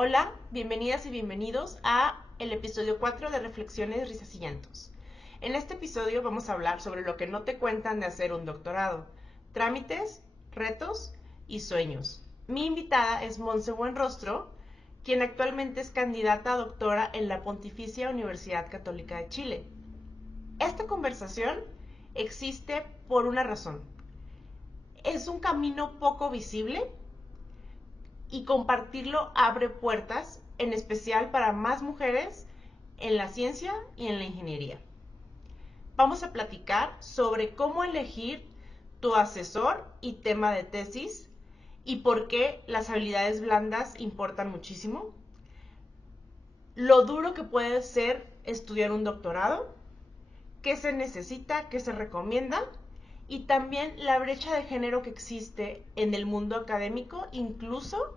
Hola, bienvenidas y bienvenidos a el episodio 4 de Reflexiones, Risas y Llantos. En este episodio vamos a hablar sobre lo que no te cuentan de hacer un doctorado, trámites, retos y sueños. Mi invitada es Montse Buenrostro, quien actualmente es candidata a doctora en la Pontificia Universidad Católica de Chile. Esta conversación existe por una razón. Es un camino poco visible y compartirlo abre puertas, en especial para más mujeres en la ciencia y en la ingeniería. Vamos a platicar sobre cómo elegir tu asesor y tema de tesis y por qué las habilidades blandas importan muchísimo, lo duro que puede ser estudiar un doctorado, qué se necesita, qué se recomienda, y también la brecha de género que existe en el mundo académico, incluso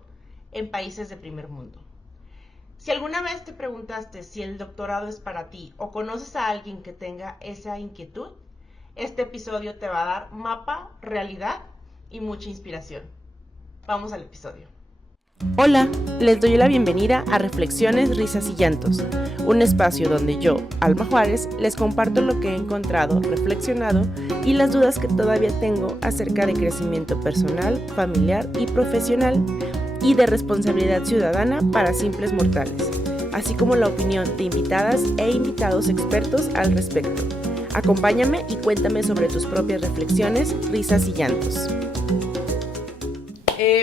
en países de primer mundo. Si alguna vez te preguntaste si el doctorado es para ti o conoces a alguien que tenga esa inquietud, este episodio te va a dar mapa, realidad y mucha inspiración. Vamos al episodio. Hola, les doy la bienvenida a Reflexiones, Risas y Llantos, un espacio donde yo, Alma Juárez, les comparto lo que he encontrado, reflexionado y las dudas que todavía tengo acerca de crecimiento personal, familiar y profesional y de responsabilidad ciudadana para simples mortales, así como la opinión de invitadas e invitados expertos al respecto. Acompáñame y cuéntame sobre tus propias reflexiones, risas y llantos.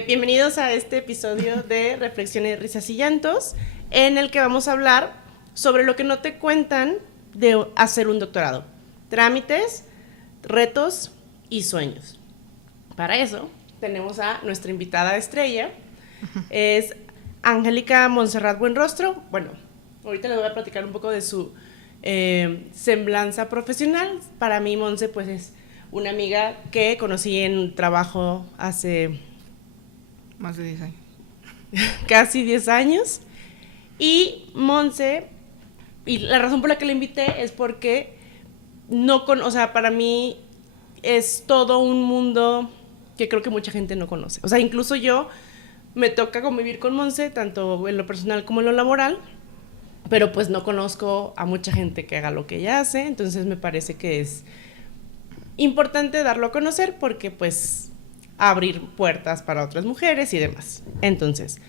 Bienvenidos a este episodio de Reflexiones, Risas y Llantos, en el que vamos a hablar sobre lo que no te cuentan de hacer un doctorado, trámites, retos y sueños. Para eso tenemos a nuestra invitada estrella, es Angélica Montserrat Buenrostro. Bueno, ahorita les voy a platicar un poco de su semblanza profesional. Para mí, Monse, pues es una amiga que conocí en trabajo hace más de 10 años. Casi 10 años. Y Monse, y la razón por la que la invité es porque para mí es todo un mundo que creo que mucha gente no conoce. O sea, incluso yo me toca convivir con Monse, tanto en lo personal como en lo laboral, pero pues no conozco a mucha gente que haga lo que ella hace, entonces me parece que es importante darlo a conocer porque pues abrir puertas para otras mujeres y demás. Entonces,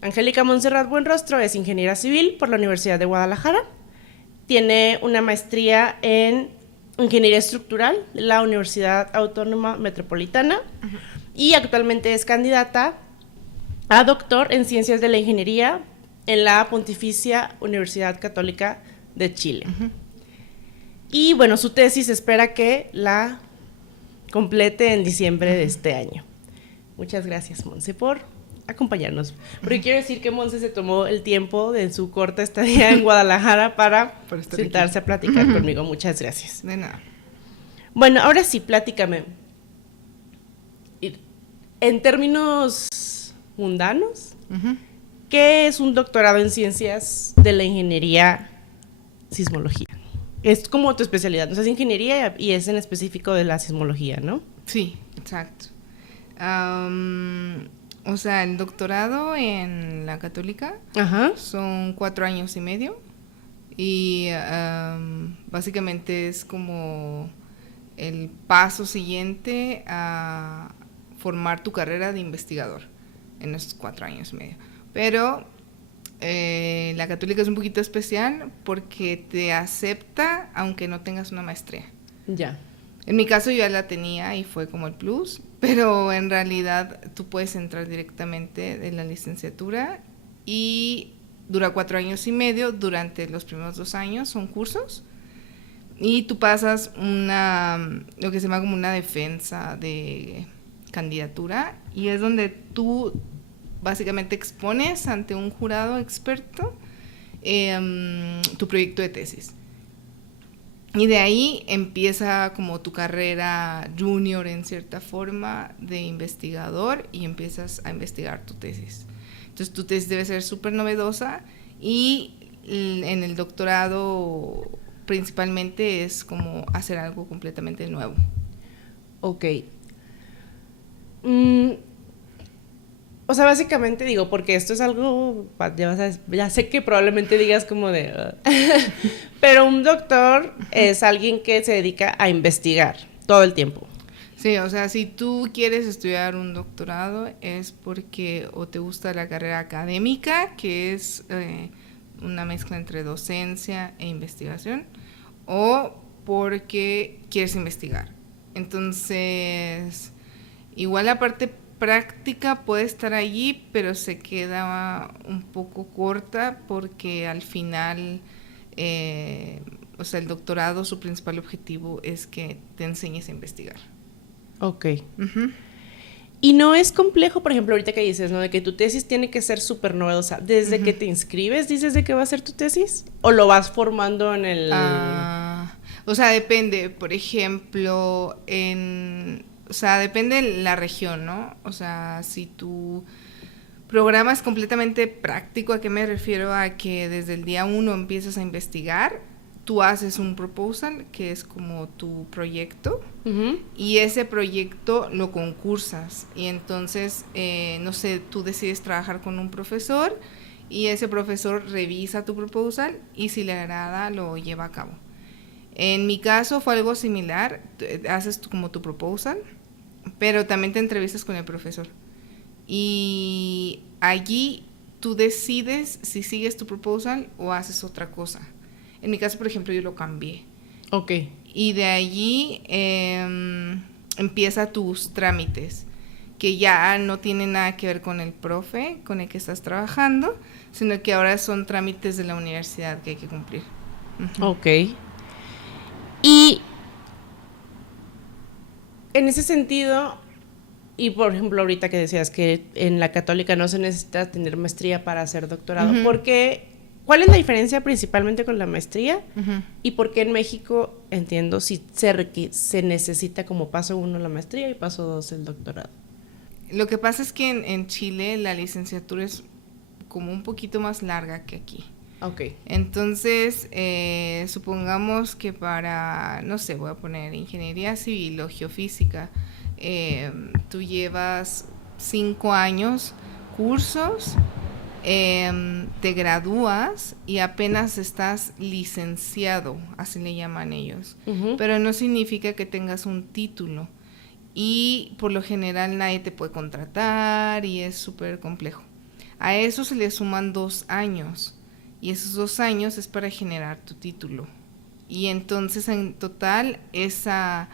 Angélica Montserrat Buenrostro es ingeniera civil por la Universidad de Guadalajara, tiene una maestría en ingeniería estructural de la Universidad Autónoma Metropolitana y actualmente es candidata a doctor en Ciencias de la Ingeniería en la Pontificia Universidad Católica de Chile. Y bueno, su tesis espera que la complete en diciembre de este año. Muchas gracias, Monse, por acompañarnos. Porque quiero decir que Monse se tomó el tiempo de su corta estadía en Guadalajara para sentarse aquí a platicar conmigo. Muchas gracias. De nada. Bueno, ahora sí, platícame. En términos mundanos, ¿qué es un doctorado en ciencias de la ingeniería sismología? Es como tu especialidad, o sea, es ingeniería y es en específico de la sismología, ¿no? Sí, exacto. O sea, el doctorado en la Católica son 4 años y medio y básicamente es como el paso siguiente a formar tu carrera de investigador en estos 4 años y medio. Pero la Católica es un poquito especial porque te acepta aunque no tengas una maestría. Ya. En mi caso yo ya la tenía y fue como el plus, pero en realidad tú puedes entrar directamente de la licenciatura y dura 4 años y medio. Durante los primeros 2 años son cursos y tú pasas lo que se llama como una defensa de candidatura y es donde tú básicamente expones ante un jurado experto tu proyecto de tesis. Y de ahí empieza como tu carrera junior en cierta forma de investigador y empiezas a investigar tu tesis. Entonces tu tesis debe ser súper novedosa y en el doctorado principalmente es como hacer algo completamente nuevo. Ok. O sea, básicamente digo, porque esto es algo, ya sé que probablemente digas como de... pero un doctor es alguien que se dedica a investigar todo el tiempo. Sí, o sea, si tú quieres estudiar un doctorado es porque o te gusta la carrera académica, que es una mezcla entre docencia e investigación, o porque quieres investigar. Entonces, igual la parte práctica puede estar allí, pero se queda un poco corta porque al final, o sea, el doctorado, su principal objetivo es que te enseñes a investigar. Ok. Y no es complejo, por ejemplo, ahorita que dices, ¿no? De que tu tesis tiene que ser súper novedosa. ¿Desde que te inscribes dices de qué va a ser tu tesis? ¿O lo vas formando en el...? O sea, depende. Por ejemplo, o sea, depende de la región, ¿no? O sea, si tu programa es completamente práctico, ¿a qué me refiero? A que desde el día 1 empiezas a investigar, tú haces un proposal, que es como tu proyecto, y ese proyecto lo concursas. Y entonces, no sé, tú decides trabajar con un profesor y ese profesor revisa tu proposal y si le agrada lo lleva a cabo. En mi caso fue algo similar, haces como tu proposal, pero también te entrevistas con el profesor. Y allí tú decides si sigues tu proposal o haces otra cosa. En mi caso, por ejemplo, yo lo cambié. Ok. Y de allí empieza tus trámites, que ya no tienen nada que ver con el profe con el que estás trabajando, sino que ahora son trámites de la universidad que hay que cumplir. Ok. Y en ese sentido, y por ejemplo ahorita que decías que en la católica no se necesita tener maestría para hacer doctorado, ¿cuál es la diferencia principalmente con la maestría? ¿Y por qué en México, entiendo, si se necesita como paso 1 la maestría y paso 2 el doctorado? Lo que pasa es que en Chile la licenciatura es como un poquito más larga que aquí. Ok. Entonces, supongamos que para, no sé, voy a poner ingeniería civil o geofísica, tú llevas 5 años, cursos, te gradúas y apenas estás licenciado, así le llaman ellos. Pero no significa que tengas un título y por lo general nadie te puede contratar y es súper complejo. A eso se le suman 2 años. Y esos 2 años es para generar tu título. Y entonces en total esa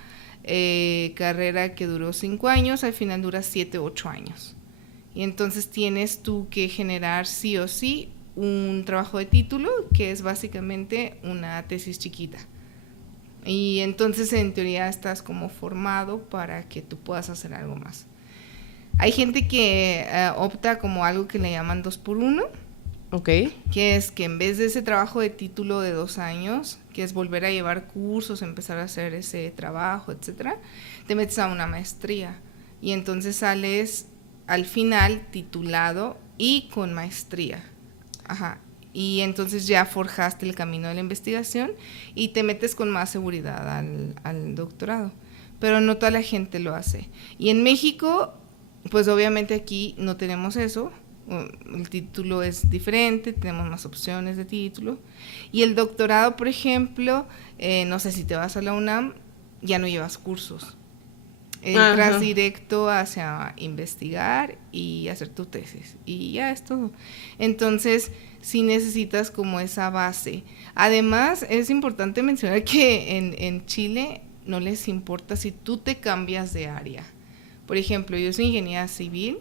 carrera que duró 5 años, al final dura 7, 8 años. Y entonces tienes tú que generar sí o sí un trabajo de título, que es básicamente una tesis chiquita. Y entonces en teoría estás como formado para que tú puedas hacer algo más. Hay gente que opta como algo que le llaman 2x1. Ok. Que es que en vez de ese trabajo de título de 2 años, que es volver a llevar cursos, empezar a hacer ese trabajo, etcétera, te metes a una maestría y entonces sales al final titulado y con maestría. Ajá. Y entonces ya forjaste el camino de la investigación y te metes con más seguridad al doctorado. Pero no toda la gente lo hace. Y en México, pues obviamente aquí no tenemos eso. El título es diferente, tenemos más opciones de título. Y el doctorado, por ejemplo, no sé, si te vas a la UNAM, ya no llevas cursos. Entras directo hacia investigar y hacer tu tesis. Y ya es todo. Entonces, sí necesitas como esa base. Además, es importante mencionar que en Chile no les importa si tú te cambias de área. Por ejemplo, yo soy ingeniera civil.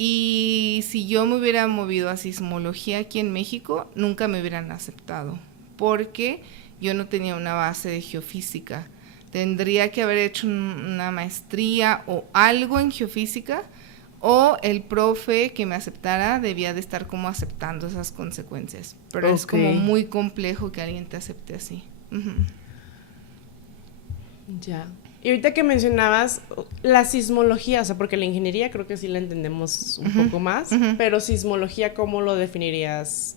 Y si yo me hubiera movido a sismología aquí en México, nunca me hubieran aceptado, porque yo no tenía una base de geofísica. Tendría que haber hecho una maestría o algo en geofísica, o el profe que me aceptara debía de estar como aceptando esas consecuencias. Pero es como muy complejo que alguien te acepte así. Ya. Y ahorita que mencionabas la sismología, o sea, porque la ingeniería creo que sí la entendemos un poco más, pero sismología, ¿cómo lo definirías?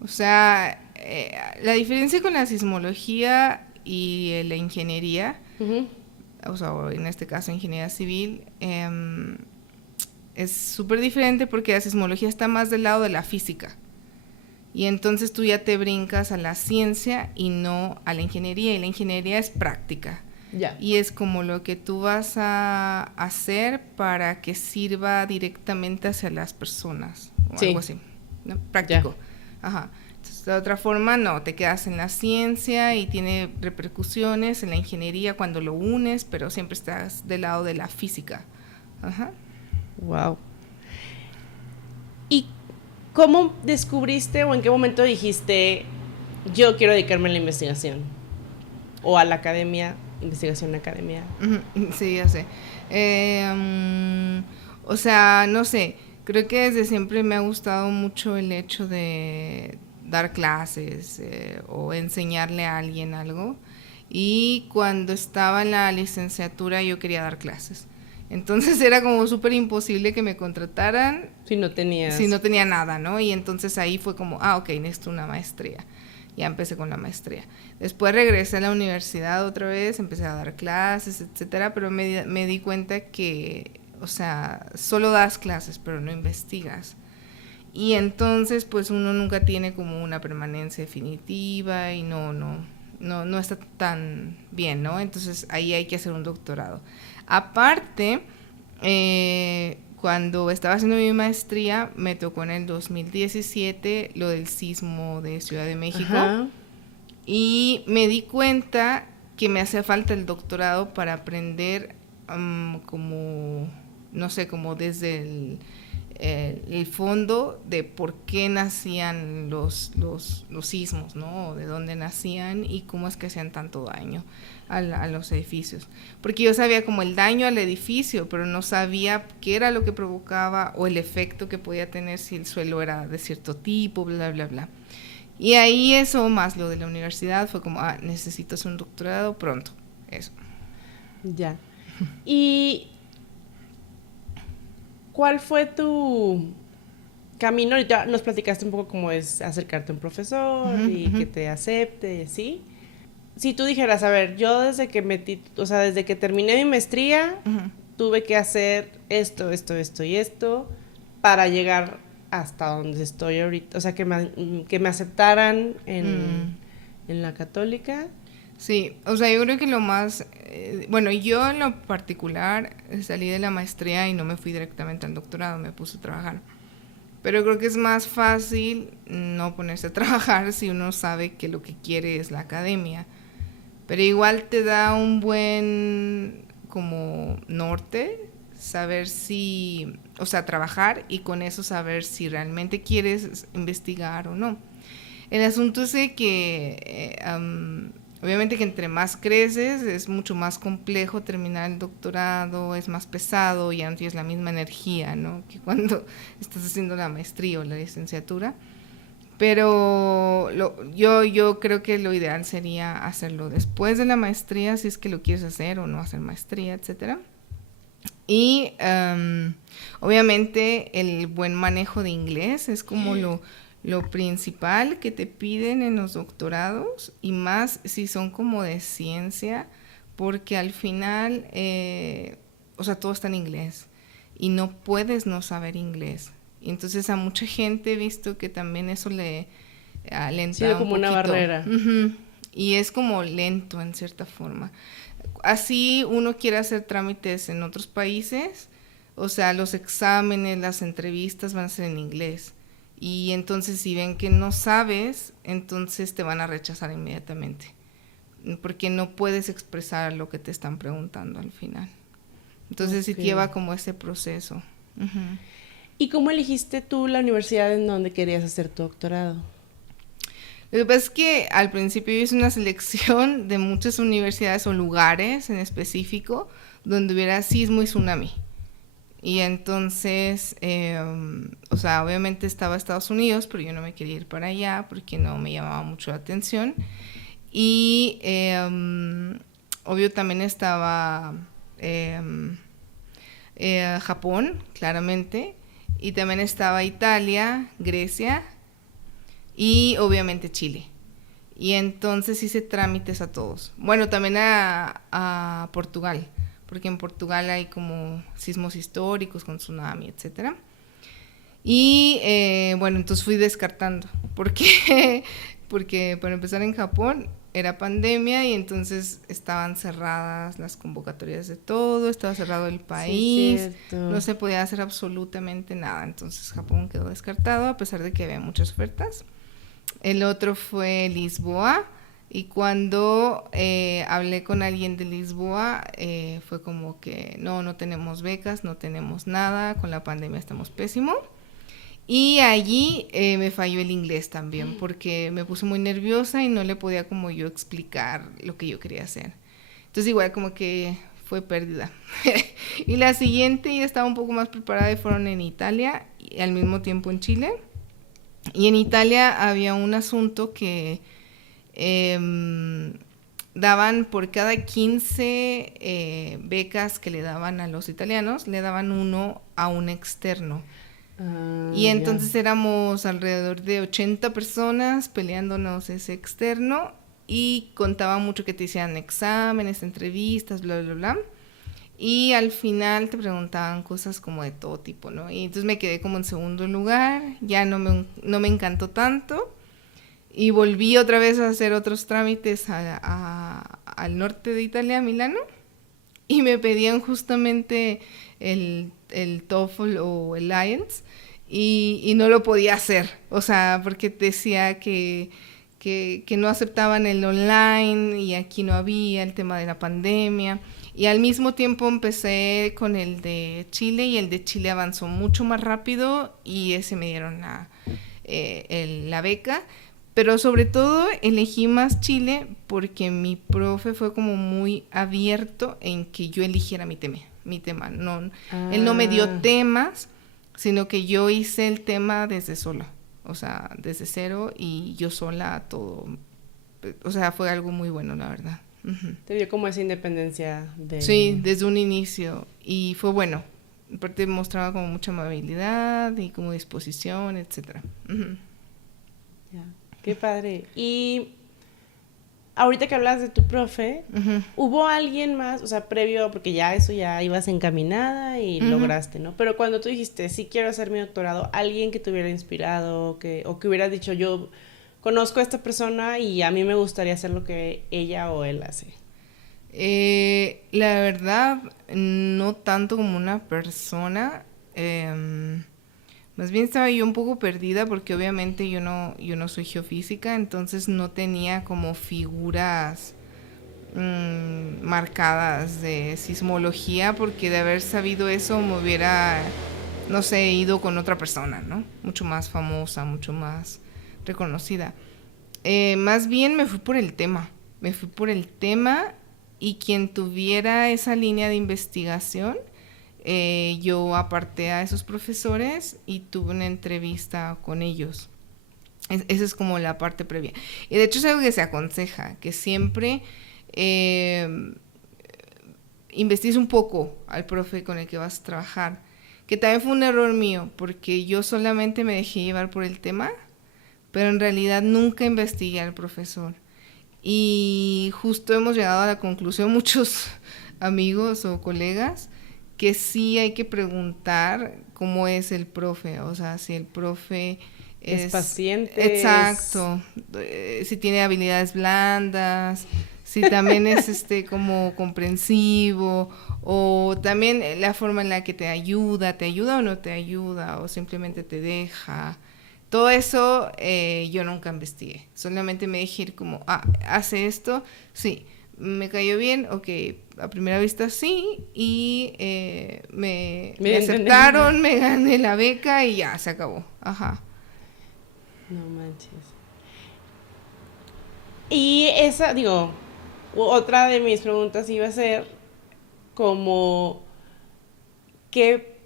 O sea, la diferencia con la sismología y la ingeniería, o sea, en este caso ingeniería civil, es súper diferente porque la sismología está más del lado de la física. Y entonces tú ya te brincas a la ciencia y no a la ingeniería. Y la ingeniería es práctica. Ya. Y es como lo que tú vas a hacer para que sirva directamente hacia las personas. O Sí. algo así, ¿no? Práctico. Ajá. Entonces, de otra forma, no, te quedas en la ciencia y tiene repercusiones en la ingeniería cuando lo unes, pero siempre estás del lado de la física. Ajá. Wow. ¿Y cómo descubriste o en qué momento dijiste, yo quiero dedicarme a la investigación? O a la academia, investigación academia. Sí, ya sé. O sea, no sé, creo que desde siempre me ha gustado mucho el hecho de dar clases o enseñarle a alguien algo. Y cuando estaba en la licenciatura yo quería dar clases. Entonces era como súper imposible que me contrataran Si no tenías... si no tenía nada, ¿no? Y entonces ahí fue como, ok, necesito una maestría. Ya empecé con la maestría. Después regresé a la universidad otra vez, empecé a dar clases, etcétera, pero me di cuenta que, o sea, solo das clases, pero no investigas. Y entonces, pues uno nunca tiene como una permanencia definitiva y no está tan bien, ¿no? Entonces ahí hay que hacer un doctorado. Aparte, cuando estaba haciendo mi maestría, me tocó en el 2017 lo del sismo de Ciudad de México. Ajá. Y me di cuenta que me hacía falta el doctorado para aprender como, no sé, como desde el fondo de por qué nacían los sismos, ¿no? De dónde nacían y cómo es que hacían tanto daño a los edificios. Porque yo sabía como el daño al edificio, pero no sabía qué era lo que provocaba o el efecto que podía tener si el suelo era de cierto tipo, bla, bla, bla. Y ahí eso, más lo de la universidad, fue como, necesito hacer un doctorado pronto, eso. Ya. ¿Y cuál fue tu camino? Ahorita nos platicaste un poco cómo es acercarte a un profesor y que te acepte, ¿sí? Si tú dijeras, a ver, yo desde que terminé mi maestría, tuve que hacer esto y esto para llegar hasta donde estoy ahorita, o sea, que me aceptaran en la católica. Sí, o sea, yo creo que lo más, bueno, yo en lo particular salí de la maestría y no me fui directamente al doctorado, me puse a trabajar. Pero creo que es más fácil no ponerse a trabajar si uno sabe que lo que quiere es la academia. Pero igual te da un buen como norte saber si, o sea, trabajar y con eso saber si realmente quieres investigar o no. El asunto es de que obviamente que entre más creces es mucho más complejo terminar el doctorado, es más pesado, ya no tienes la misma energía, ¿no? Que cuando estás haciendo la maestría o la licenciatura. Pero yo creo que lo ideal sería hacerlo después de la maestría, si es que lo quieres hacer o no hacer maestría, etcétera. Y obviamente el buen manejo de inglés es como lo principal que te piden en los doctorados, y más si son como de ciencia, porque al final, o sea, todo está en inglés y no puedes no saber inglés. Y entonces a mucha gente he visto que también eso le alenta sí, como una barrera. Y es como lento en cierta forma. Así uno quiere hacer trámites en otros países, o sea, los exámenes, las entrevistas van a ser en inglés. Y entonces si ven que no sabes, entonces te van a rechazar inmediatamente, porque no puedes expresar lo que te están preguntando al final. Entonces sí lleva como ese proceso. ¿Y cómo elegiste tú la universidad en donde querías hacer tu doctorado? Lo que pasa es que al principio yo hice una selección de muchas universidades o lugares en específico donde hubiera sismo y tsunami. Y entonces, o sea, obviamente estaba Estados Unidos, pero yo no me quería ir para allá porque no me llamaba mucho la atención. Y obvio también estaba Japón, claramente. Y también estaba Italia, Grecia y obviamente Chile. Y entonces hice trámites a todos. Bueno, también a Portugal, porque en Portugal hay como sismos históricos con tsunami, etcétera. Y bueno, entonces fui descartando, porque para empezar en Japón era pandemia y entonces estaban cerradas las convocatorias de todo, estaba cerrado el país, sí, no se podía hacer absolutamente nada, entonces Japón quedó descartado a pesar de que había muchas ofertas. El otro fue Lisboa, y cuando hablé con alguien de Lisboa, fue como que no tenemos becas, no tenemos nada, con la pandemia estamos pésimo. Y allí me falló el inglés también, porque me puse muy nerviosa y no le podía como yo explicar lo que yo quería hacer. Entonces igual como que fue pérdida. Y la siguiente ya estaba un poco más preparada y fueron en Italia y al mismo tiempo en Chile. Y en Italia había un asunto que daban por cada 15 becas que le daban a los italianos, le daban uno a un externo. Y entonces éramos alrededor de 80 personas peleándonos ese externo y contaba mucho que te hicieran exámenes, entrevistas, bla, bla, bla. Y al final te preguntaban cosas como de todo tipo, ¿no? Y entonces me quedé como en segundo lugar, ya no me encantó tanto. Y volví otra vez a hacer otros trámites al norte de Italia, a Milano. Y me pedían justamente el TOEFL o el IELTS y no lo podía hacer, o sea, porque decía que no aceptaban el online y aquí no había el tema de la pandemia. Y al mismo tiempo empecé con el de Chile y el de Chile avanzó mucho más rápido y ese me dieron la beca. Pero sobre todo elegí más Chile porque mi profe fue como muy abierto en que yo eligiera mi tema. No, él no me dio temas, sino que yo hice el tema desde sola, o sea, desde cero y yo sola todo. O sea, fue algo muy bueno, la verdad. Uh-huh. Te dio como esa independencia de... Sí, desde un inicio y fue bueno. Aparte mostraba como mucha amabilidad y como disposición, etcétera. Uh-huh. Yeah. Qué padre. Y ahorita que hablas de tu profe, uh-huh, ¿hubo alguien más, o sea, previo, porque ya eso ya ibas encaminada y uh-huh, lograste, ¿no? Pero cuando tú dijiste, sí quiero hacer mi doctorado, alguien que te hubiera inspirado o que hubieras dicho, yo conozco a esta persona y a mí me gustaría hacer lo que ella o él hace? La verdad, no tanto como una persona. Más bien estaba yo un poco perdida porque obviamente yo no soy geofísica, entonces no tenía como figuras marcadas de sismología, porque de haber sabido eso me hubiera, no sé, ido con otra persona, ¿no? Mucho más famosa, mucho más reconocida. Más bien me fui por el tema y quien tuviera esa línea de investigación. Yo aparté a esos profesores y tuve una entrevista con ellos. Esa es como la parte previa. Y de hecho es algo que se aconseja, que siempre investigues un poco al profe con el que vas a trabajar. Que también fue un error mío, porque yo solamente me dejé llevar por el tema, pero en realidad nunca investigué al profesor. Y justo hemos llegado a la conclusión, muchos amigos o colegas, que sí hay que preguntar cómo es el profe, o sea, si el profe es paciente. Exacto, si tiene habilidades blandas, si también es como comprensivo, o también la forma en la que te ayuda o no te ayuda, o simplemente te deja. Todo eso yo nunca investigué, solamente me dejé ir como, hace esto, sí. Me cayó bien, ok, a primera vista sí, y me aceptaron, me gané la beca y ya, se acabó. Ajá. No manches. Y esa, otra de mis preguntas iba a ser como que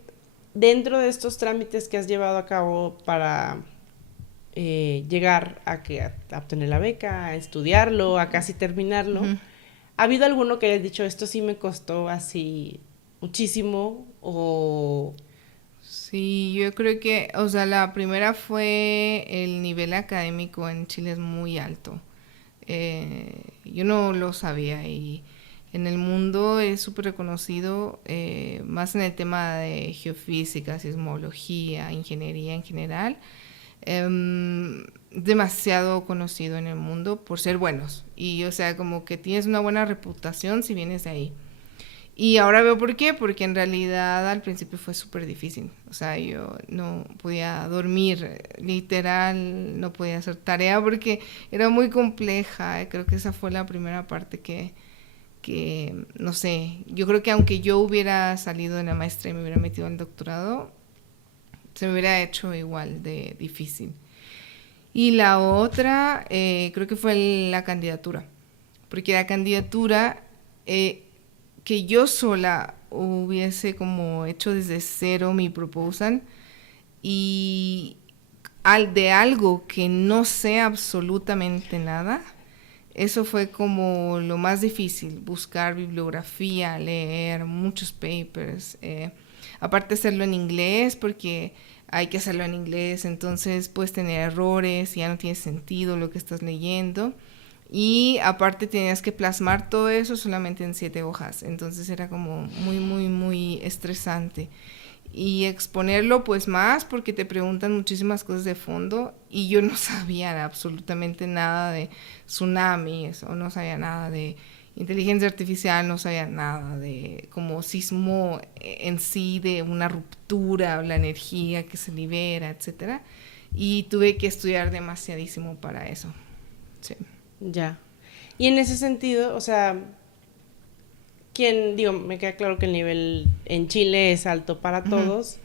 dentro de estos trámites que has llevado a cabo para llegar a obtener la beca, a estudiarlo, a casi terminarlo, uh-huh, ¿ha habido alguno que hayas dicho, esto sí me costó así muchísimo? O... Sí, yo creo que, o sea, la primera fue el nivel académico en Chile es muy alto. Yo no lo sabía y en el mundo es súper reconocido, más en el tema de geofísica, sismología, ingeniería en general. Demasiado conocido en el mundo por ser buenos. Y, o sea, como que tienes una buena reputación si vienes de ahí. Y ahora veo por qué, porque en realidad al principio fue súper difícil. O sea, yo no podía dormir, literal, no podía hacer tarea porque era muy compleja. Creo que esa fue la primera parte que, no sé, yo creo que aunque yo hubiera salido de la maestría y me hubiera metido al doctorado, se me hubiera hecho igual de difícil. Y la otra, creo que fue la candidatura. Porque la candidatura... que yo sola hubiese como hecho desde cero mi proposal y de algo que no sé absolutamente nada, eso fue como lo más difícil, buscar bibliografía, leer muchos papers, aparte hacerlo en inglés porque hay que hacerlo en inglés, entonces puedes tener errores, ya no tiene sentido lo que estás leyendo. Y aparte tenías que plasmar todo eso solamente en 7 hojas, entonces era como muy, muy, muy estresante. Y exponerlo pues más porque te preguntan muchísimas cosas de fondo y yo no sabía absolutamente nada de tsunamis o no sabía nada de inteligencia artificial, no sabía nada de como sismo en sí, de una ruptura, la energía que se libera, etcétera. Y tuve que estudiar demasiadísimo para eso. Sí. Ya. Y en ese sentido, o sea, me queda claro que el nivel en Chile es alto para todos,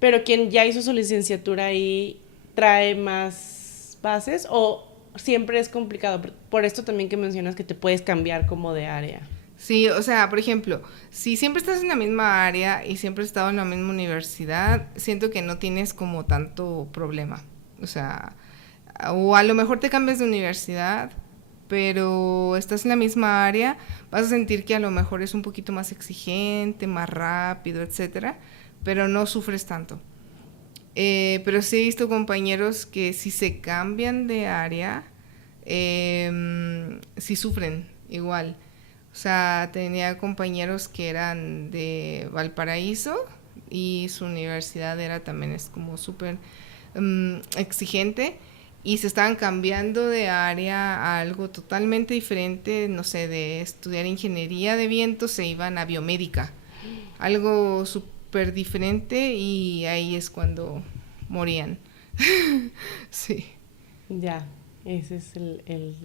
pero quien ya hizo su licenciatura ahí trae más bases o siempre es complicado. Por esto también que mencionas que te puedes cambiar como de área. Sí, o sea, por ejemplo, si siempre estás en la misma área y siempre has estado en la misma universidad, siento que no tienes como tanto problema. O sea, o a lo mejor te cambias de universidad, pero estás en la misma área, vas a sentir que a lo mejor es un poquito más exigente, más rápido, etcétera, pero no sufres tanto. Pero sí he visto compañeros que si se cambian de área, sí sufren igual. O sea, tenía compañeros que eran de Valparaíso y su universidad era también es como súper exigente y se estaban cambiando de área a algo totalmente diferente, no sé, de estudiar ingeniería de vientos se iban a biomédica, algo súper diferente y ahí es cuando morían. Sí. Ya, ese es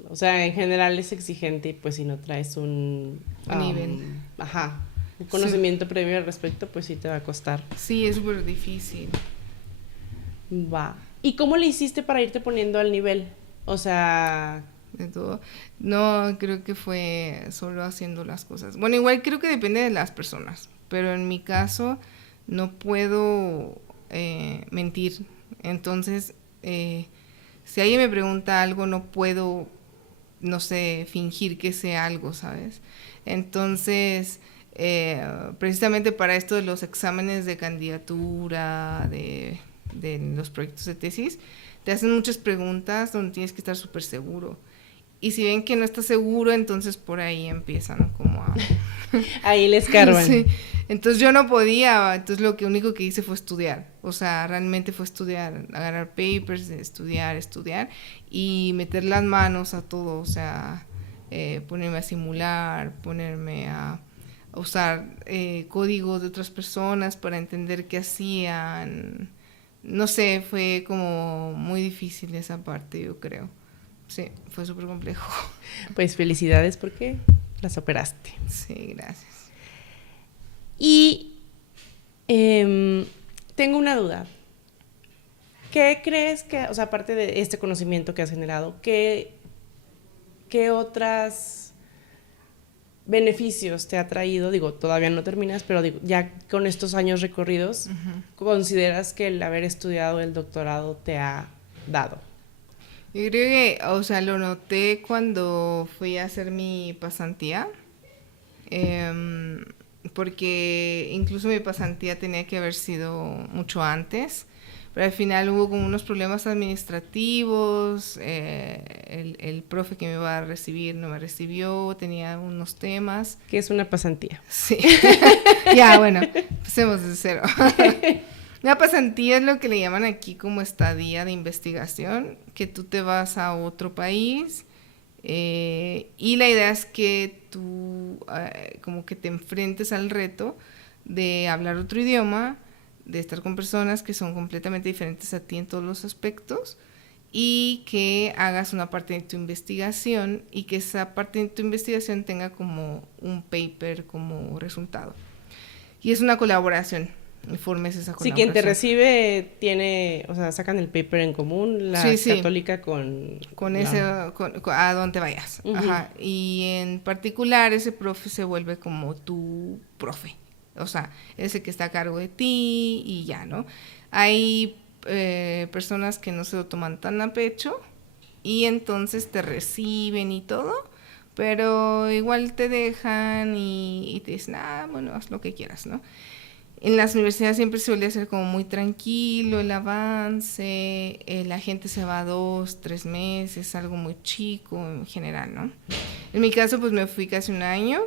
o sea, en general es exigente y pues si no traes un nivel. Un conocimiento previo al respecto, pues sí te va a costar. Sí, es súper difícil. Va. ¿Y cómo le hiciste para irte poniendo al nivel? O sea... De todo. No, creo que fue solo haciendo las cosas. Bueno, igual creo que depende de las personas, pero en mi caso no puedo mentir. Entonces, si alguien me pregunta algo, no puedo, no sé, fingir que sé algo, ¿sabes? Entonces, precisamente para esto de los exámenes de candidatura, de los proyectos de tesis, te hacen muchas preguntas donde tienes que estar súper seguro. Y si ven que no estás seguro, entonces por ahí empiezan como a... Ahí les cargan. Sí. Entonces yo no podía, entonces lo único que hice fue estudiar. O sea, realmente fue estudiar, agarrar papers, estudiar y meter las manos a todo. O sea, ponerme a simular, ponerme a usar códigos de otras personas para entender qué hacían. No sé, fue como muy difícil esa parte, yo creo. Sí, fue súper complejo. Pues felicidades porque las operaste. Sí, gracias. Y tengo una duda. ¿Qué crees que, o sea, aparte de este conocimiento que has generado, qué otros beneficios te ha traído? Digo, todavía no terminas, pero digo, ya con estos años recorridos, ¿consideras que el haber estudiado el doctorado te ha dado? Yo creo que, o sea, lo noté cuando fui a hacer mi pasantía, porque incluso mi pasantía tenía que haber sido mucho antes, pero al final hubo como unos problemas administrativos, el profe que me iba a recibir no me recibió, tenía unos temas. Que es una pasantía. Sí, ya, bueno, empecemos de cero. Una pasantía es lo que le llaman aquí como estadía de investigación, que tú te vas a otro país y la idea es que tú como que te enfrentes al reto de hablar otro idioma, de estar con personas que son completamente diferentes a ti en todos los aspectos y que hagas una parte de tu investigación y que esa parte de tu investigación tenga como un paper como resultado. Y es una colaboración, formes esa colaboración. Sí, quien te recibe tiene, o sea, sacan el paper en común, la católica con ese, a donde vayas. Uh-huh. Ajá. Y en particular ese profe se vuelve como tu profe. O sea, ese que está a cargo de ti y ya, ¿no? Hay personas que no se lo toman tan a pecho y entonces te reciben y todo, pero igual te dejan y te dicen, bueno, haz lo que quieras, ¿no? En las universidades siempre suele ser como muy tranquilo el avance, la gente se va 2, 3 meses, algo muy chico en general, ¿no? En mi caso, pues me fui casi un año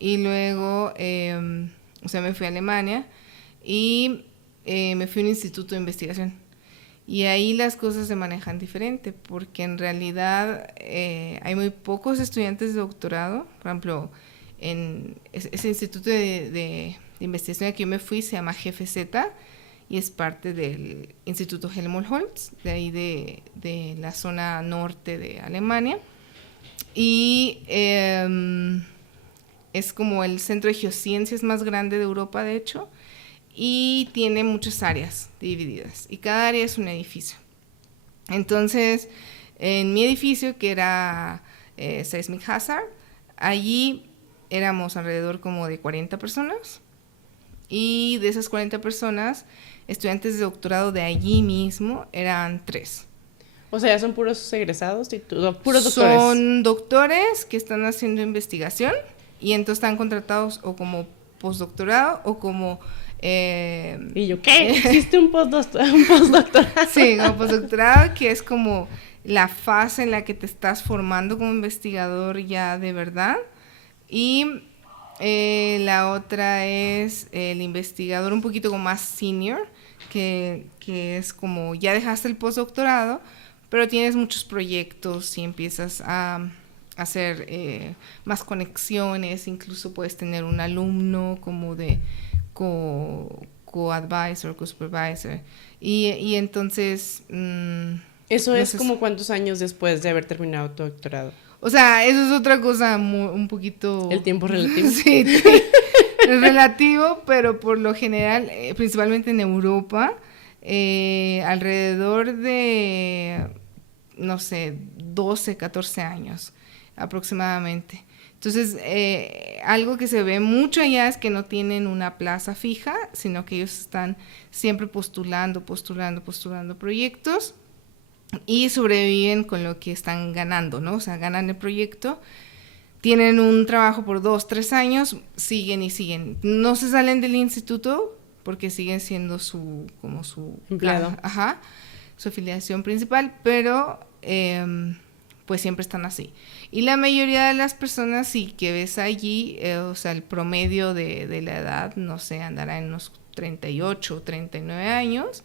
y luego... o sea, me fui a Alemania y me fui a un instituto de investigación. Y ahí las cosas se manejan diferente, porque en realidad hay muy pocos estudiantes de doctorado. Por ejemplo, en ese instituto de investigación al que yo me fui se llama GFZ y es parte del Instituto Helmholtz, de ahí de la zona norte de Alemania. Y... es como el centro de geociencias más grande de Europa, de hecho, y tiene muchas áreas divididas, y cada área es un edificio. Entonces, en mi edificio, que era Seismic Hazard, allí éramos alrededor como de 40 personas, y de esas 40 personas, estudiantes de doctorado de allí mismo eran 3. O sea, ¿son puros egresados? ¿Puros doctores? Son doctores que están haciendo investigación, y entonces están contratados o como postdoctorado o como... ¿Y yo qué? ¿Existe un postdoctorado? Sí, como postdoctorado, que es como la fase en la que te estás formando como investigador ya de verdad. Y la otra es el investigador un poquito como más senior, que es como ya dejaste el postdoctorado, pero tienes muchos proyectos y empiezas a hacer más conexiones, incluso puedes tener un alumno como de co-advisor, co-supervisor, y entonces... ¿Eso es como cuántos años después de haber terminado tu doctorado? O sea, eso es otra cosa un poquito... ¿El tiempo relativo? Sí, es relativo, pero por lo general, principalmente en Europa, alrededor de, no sé, 12, 14 años aproximadamente. Entonces, algo que se ve mucho allá es que no tienen una plaza fija, sino que ellos están siempre postulando proyectos y sobreviven con lo que están ganando, ¿no? O sea, ganan el proyecto, tienen un trabajo por 2, 3 años, siguen y siguen. No se salen del instituto porque siguen siendo su empleado. Ajá, su afiliación principal, pero pues siempre están así. Y la mayoría de las personas sí que ves allí, o sea, el promedio de la edad, no sé, andará en unos 38 o 39 años,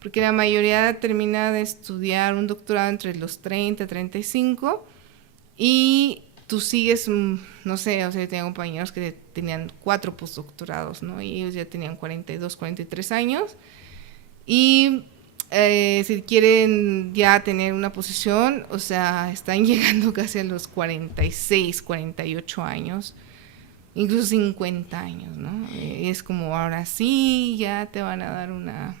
porque la mayoría termina de estudiar un doctorado entre los 30 y 35, y tú sigues, no sé, o sea, yo tenía compañeros que tenían 4 postdoctorados, ¿no? Y ellos ya tenían 42, 43 años, y... si quieren ya tener una posición, o sea, están llegando casi a los 46, 48 años, incluso 50 años, ¿no? Es como, ahora sí, ya te van a dar una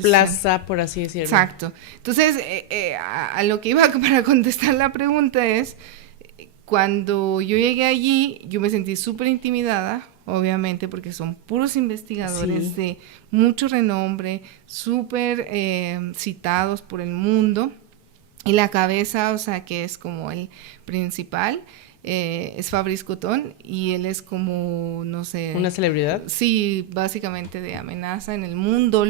plaza, por así decirlo. Exacto. Entonces, a lo que iba para contestar la pregunta es, cuando yo llegué allí, yo me sentí súper intimidada, obviamente, porque son puros investigadores de mucho renombre, súper citados por el mundo, y la cabeza, o sea, que es como el principal, es Fabrice Cotton, y él es como, no sé... ¿Una celebridad? Sí, básicamente de amenaza en el mundo,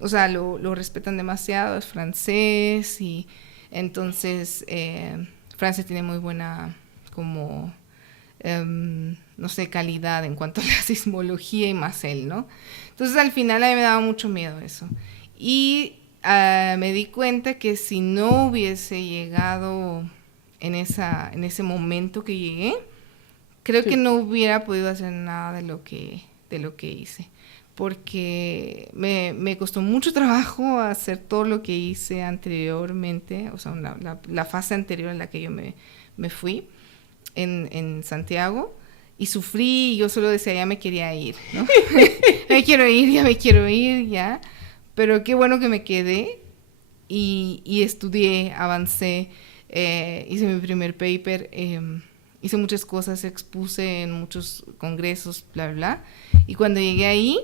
o sea, lo respetan demasiado, es francés y entonces Francia tiene muy buena como, no sé, calidad en cuanto a la sismología y más él, ¿no? Entonces al final a mí me daba mucho miedo eso. Y me di cuenta que si no hubiese llegado en ese momento que llegué, creo que no hubiera podido hacer nada de lo que hice, porque me costó mucho trabajo hacer todo lo que hice anteriormente, o sea, la fase anterior en la que yo me fui en Santiago, y sufrí, y yo solo decía, ya me quería ir, ¿no? me quiero ir, ya, pero qué bueno que me quedé, y estudié, avancé, hice mi primer paper, hice muchas cosas, expuse en muchos congresos, bla, bla, y cuando llegué ahí,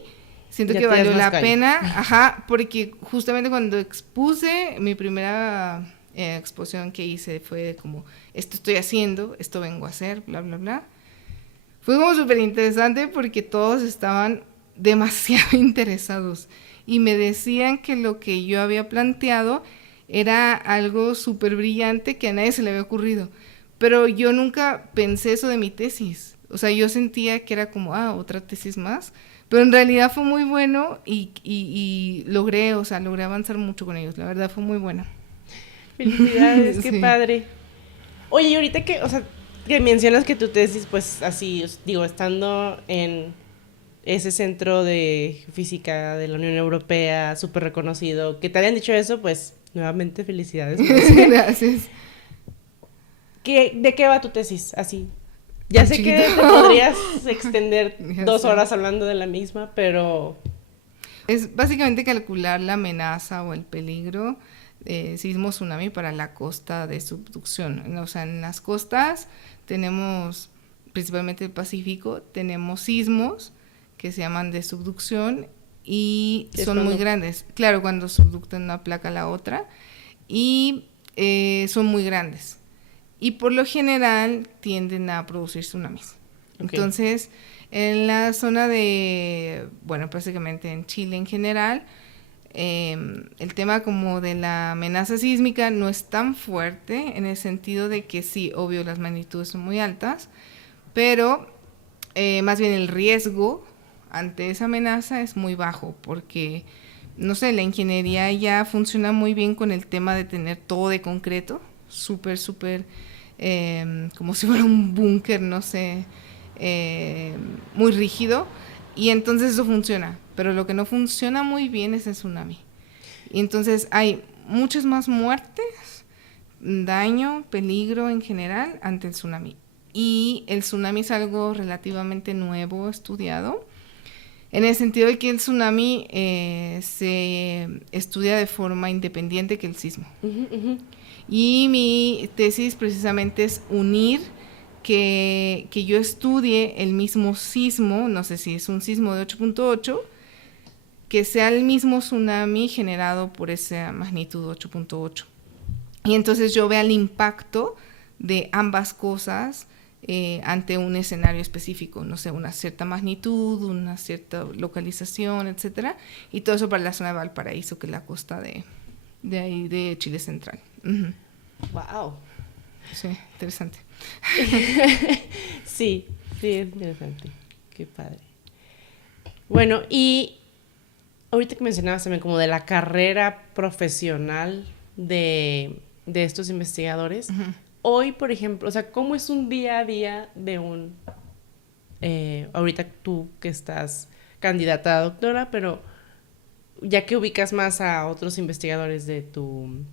siento que valió la pena, ajá, porque justamente cuando expuse, mi primera exposición que hice fue como, esto estoy haciendo, esto vengo a hacer, bla, bla, bla. Fue como súper interesante porque todos estaban demasiado interesados y me decían que lo que yo había planteado era algo súper brillante que a nadie se le había ocurrido. Pero yo nunca pensé eso de mi tesis. O sea, yo sentía que era como, otra tesis más. Pero en realidad fue muy bueno y logré avanzar mucho con ellos. La verdad fue muy bueno. Felicidades, qué Sí. padre. Oye, y ahorita que mencionas que tu tesis, pues así, digo, estando en ese centro de física de la Unión Europea, súper reconocido, que te hayan dicho eso, pues nuevamente felicidades. Gracias. ¿De qué va tu tesis? Así. Ya sé Chiquito. que te podrías extender Ya 2 sé. horas hablando de la misma, pero... Es básicamente calcular la amenaza o el peligro sismo tsunami para la costa de subducción. O sea, en las costas tenemos, principalmente el Pacífico, tenemos sismos que se llaman de subducción y son muy grandes. Claro, cuando subductan una placa a la otra, y son muy grandes. Y por lo general tienden a producir tsunamis. Okay. Entonces, en la zona de, bueno, básicamente en Chile en general, el tema como de la amenaza sísmica no es tan fuerte en el sentido de que sí, obvio las magnitudes son muy altas, pero más bien el riesgo ante esa amenaza es muy bajo porque, no sé, la ingeniería ya funciona muy bien con el tema de tener todo de concreto, súper, como si fuera un búnker, no sé, muy rígido, y entonces eso funciona, pero lo que no funciona muy bien es el tsunami. Y entonces hay muchas más muertes, daño, peligro en general ante el tsunami. Y el tsunami es algo relativamente nuevo, estudiado, en el sentido de que el tsunami se estudia de forma independiente que el sismo. Y mi tesis precisamente es unir que yo estudie el mismo sismo, no sé si es un sismo de 8.8, que sea el mismo tsunami generado por esa magnitud 8.8. Y entonces yo vea el impacto de ambas cosas ante un escenario específico, no sé, una cierta magnitud, una cierta localización, etcétera, y todo eso para la zona de Valparaíso, que es la costa de ahí de Chile Central. Wow. Sí, interesante. Sí, es interesante. Qué padre. Bueno, y ahorita que mencionabas también como de la carrera profesional de estos investigadores, hoy, por ejemplo, o sea, ¿cómo es un día a día de un... ahorita tú que estás candidata a doctora, pero ya que ubicas más a otros investigadores de tu...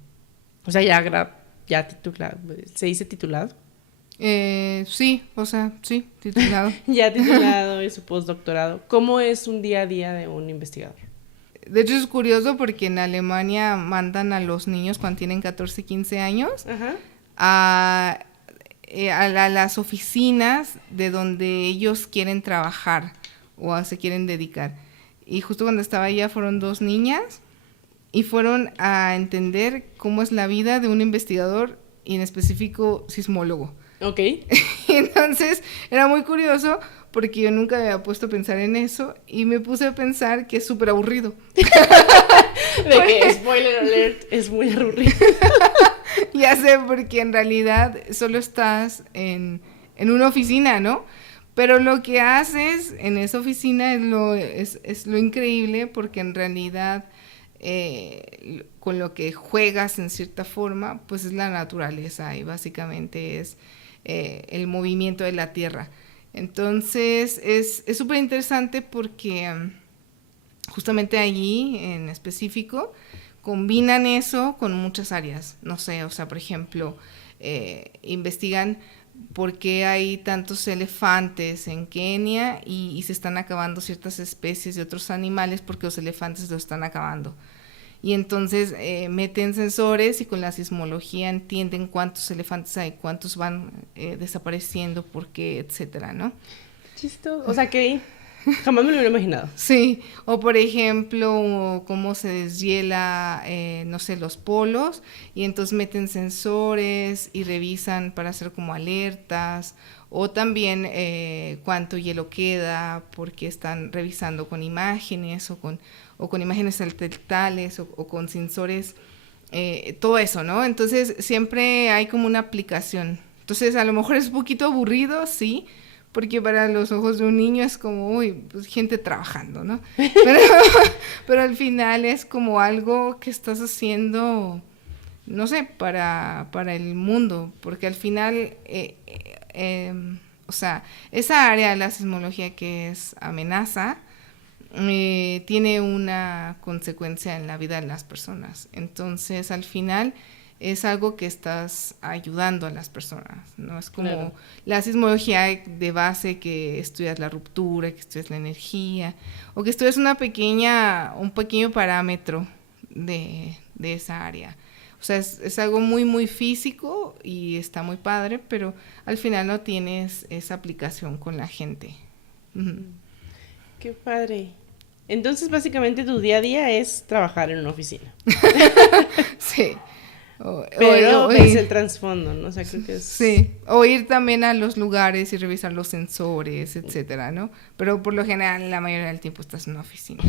O sea, ya titulado, ¿se dice titulado? Sí, o sea, sí, titulado. Ya titulado y su postdoctorado. ¿Cómo es un día a día de un investigador? De hecho es curioso porque en Alemania mandan a los niños cuando tienen 14, 15 años a las oficinas de donde ellos quieren trabajar o se quieren dedicar. Y justo cuando estaba allá fueron 2 niñas y fueron a entender cómo es la vida de un investigador y en específico sismólogo. Ok. Entonces era muy curioso porque yo nunca había puesto a pensar en eso y me puse a pensar que es súper aburrido. De que, spoiler alert, es muy aburrido. Ya sé, porque en realidad solo estás en una oficina, ¿no? Pero lo que haces en esa oficina es lo increíble, porque en realidad con lo que juegas en cierta forma, pues es la naturaleza y básicamente es el movimiento de la tierra. Entonces es súper interesante porque justamente allí en específico combinan eso con muchas áreas. No sé, o sea, por ejemplo, investigan por qué hay tantos elefantes en Kenia y se están acabando ciertas especies de otros animales porque los elefantes lo están acabando. Y entonces meten sensores y con la sismología entienden cuántos elefantes hay, cuántos van desapareciendo, por qué, etcétera, ¿no? Chistoso. O sea que jamás me lo hubiera imaginado. Sí, o por ejemplo, cómo se deshiela, no sé, los polos, y entonces meten sensores y revisan para hacer como alertas, o también cuánto hielo queda, porque están revisando con imágenes, o con imágenes satelitales, o con sensores, todo eso, ¿no? Entonces siempre hay como una aplicación. Entonces a lo mejor es un poquito aburrido, sí, porque para los ojos de un niño es como, uy, pues gente trabajando, ¿no? Pero al final es como algo que estás haciendo, no sé, para el mundo, porque al final, o sea, esa área de la sismología que es amenaza, tiene una consecuencia en la vida de las personas. Entonces, al final es algo que estás ayudando a las personas, ¿no? Es como claro, la sismología de base, que estudias la ruptura, que estudias la energía, o que estudias un pequeño parámetro de esa área. O sea, es algo muy, muy físico y está muy padre, pero al final no tienes esa aplicación con la gente. Qué padre. Entonces, básicamente, tu día a día es trabajar en una oficina. Sí. Pero ves el trasfondo, ¿no? O sea, creo que es... Sí, o ir también a los lugares y revisar los sensores, etcétera, ¿no? Pero por lo general, la mayoría del tiempo estás en una oficina.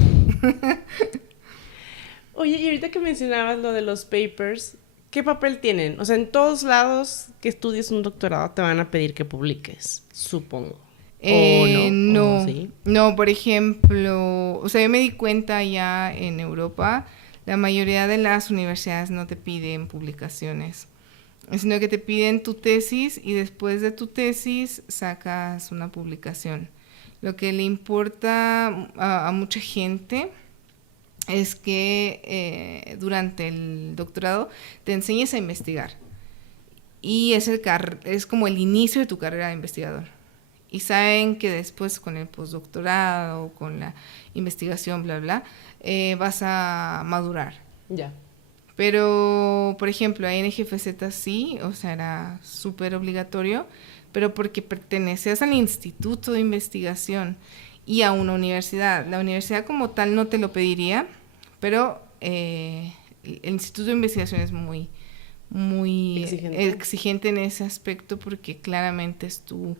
Oye, y ahorita que mencionabas lo de los papers, ¿qué papel tienen? O sea, en todos lados que estudies un doctorado te van a pedir que publiques, supongo. ¿O no? No, ¿O sí? No, por ejemplo, o sea, yo me di cuenta ya en Europa, la mayoría de las universidades no te piden publicaciones, sino que te piden tu tesis y después de tu tesis sacas una publicación. Lo que le importa a mucha gente es que durante el doctorado te enseñes a investigar y es como el inicio de tu carrera de investigador. Y saben que después con el postdoctorado, con la investigación, bla, bla, vas a madurar. Ya. Pero, por ejemplo, ahí en GFZ sí, o sea, era súper obligatorio, pero porque pertenecías al instituto de investigación y a una universidad. La universidad como tal no te lo pediría, pero el instituto de investigación es muy exigente en ese aspecto, porque claramente es tu...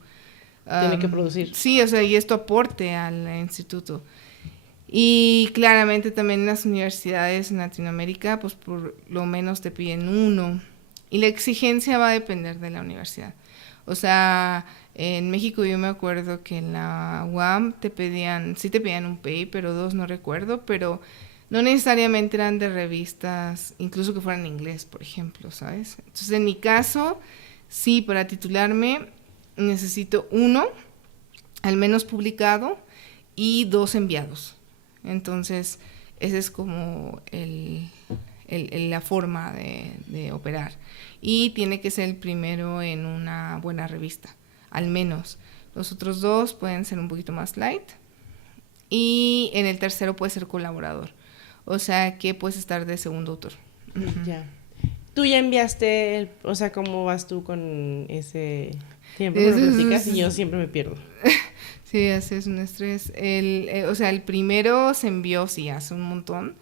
tiene que producir. Sí, o sea, y esto aporte al instituto. Y claramente también en las universidades en Latinoamérica, pues por lo menos te piden uno. Y la exigencia va a depender de la universidad. O sea, en México yo me acuerdo que en la UAM sí te pedían un paper o dos, no recuerdo, pero no necesariamente eran de revistas, incluso que fueran en inglés, por ejemplo, ¿sabes? Entonces, en mi caso, sí, para titularme necesito uno, al menos publicado, y 2 enviados. Entonces, esa es como la forma de operar. Y tiene que ser el primero en una buena revista, al menos. Los otros 2 pueden ser un poquito más light. Y en el tercero puede ser colaborador. O sea, que puedes estar de segundo autor. Ya. Tú ya enviaste, o sea, ¿cómo vas tú con ese...? Siempre me lo platicas y yo siempre me pierdo. Sí, ese es un estrés. O sea, el primero se envió, sí, hace un montón.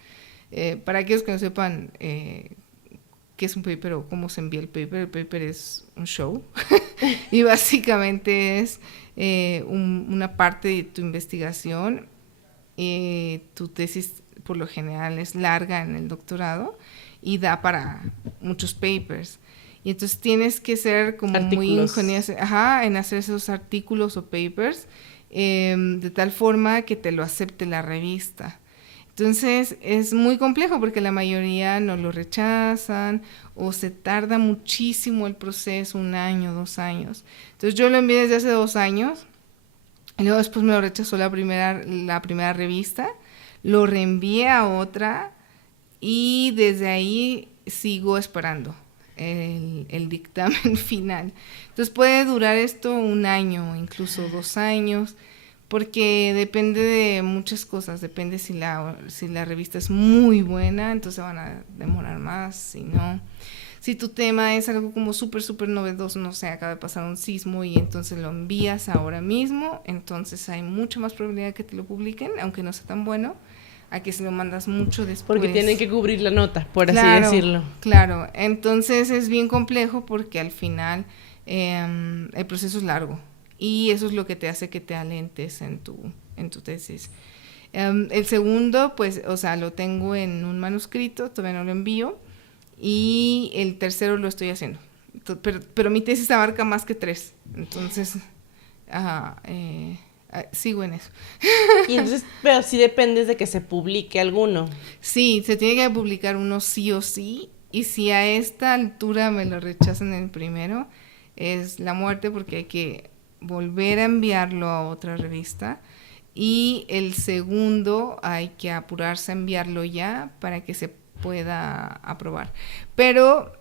Para aquellos que no sepan qué es un paper o cómo se envía el paper es un show. Y básicamente es una parte de tu investigación, tu tesis, por lo general es larga en el doctorado y da para muchos papers. Y entonces tienes que ser como muy ingenioso en hacer esos artículos o papers de tal forma que te lo acepte la revista. Entonces es muy complejo porque la mayoría no lo rechazan o se tarda muchísimo el proceso, 1 año, 2 años. Entonces yo lo envié desde hace 2 años y luego después me lo rechazó la primera revista, lo reenvié a otra y desde ahí sigo esperando el dictamen final. Entonces puede durar esto 1 año, incluso 2 años, porque depende de muchas cosas. Depende si la revista es muy buena, entonces van a demorar más, si no. Si tu tema es algo como súper novedoso, no sé, acaba de pasar un sismo y entonces lo envías ahora mismo, entonces hay mucha más probabilidad que te lo publiquen, aunque no sea tan bueno, a que si lo mandas mucho después. Porque tienen que cubrir la nota, por así decirlo. Claro, entonces es bien complejo porque al final el proceso es largo y eso es lo que te hace que te alentes en tu tesis. El segundo, pues, o sea, lo tengo en un manuscrito, todavía no lo envío, y el tercero lo estoy haciendo. Pero mi tesis abarca más que 3, entonces sigo en eso. Y entonces, pero sí dependes de que se publique alguno. Sí, se tiene que publicar uno sí o sí, y si a esta altura me lo rechazan en el primero, es la muerte porque hay que volver a enviarlo a otra revista, y el segundo hay que apurarse a enviarlo ya para que se pueda aprobar. Pero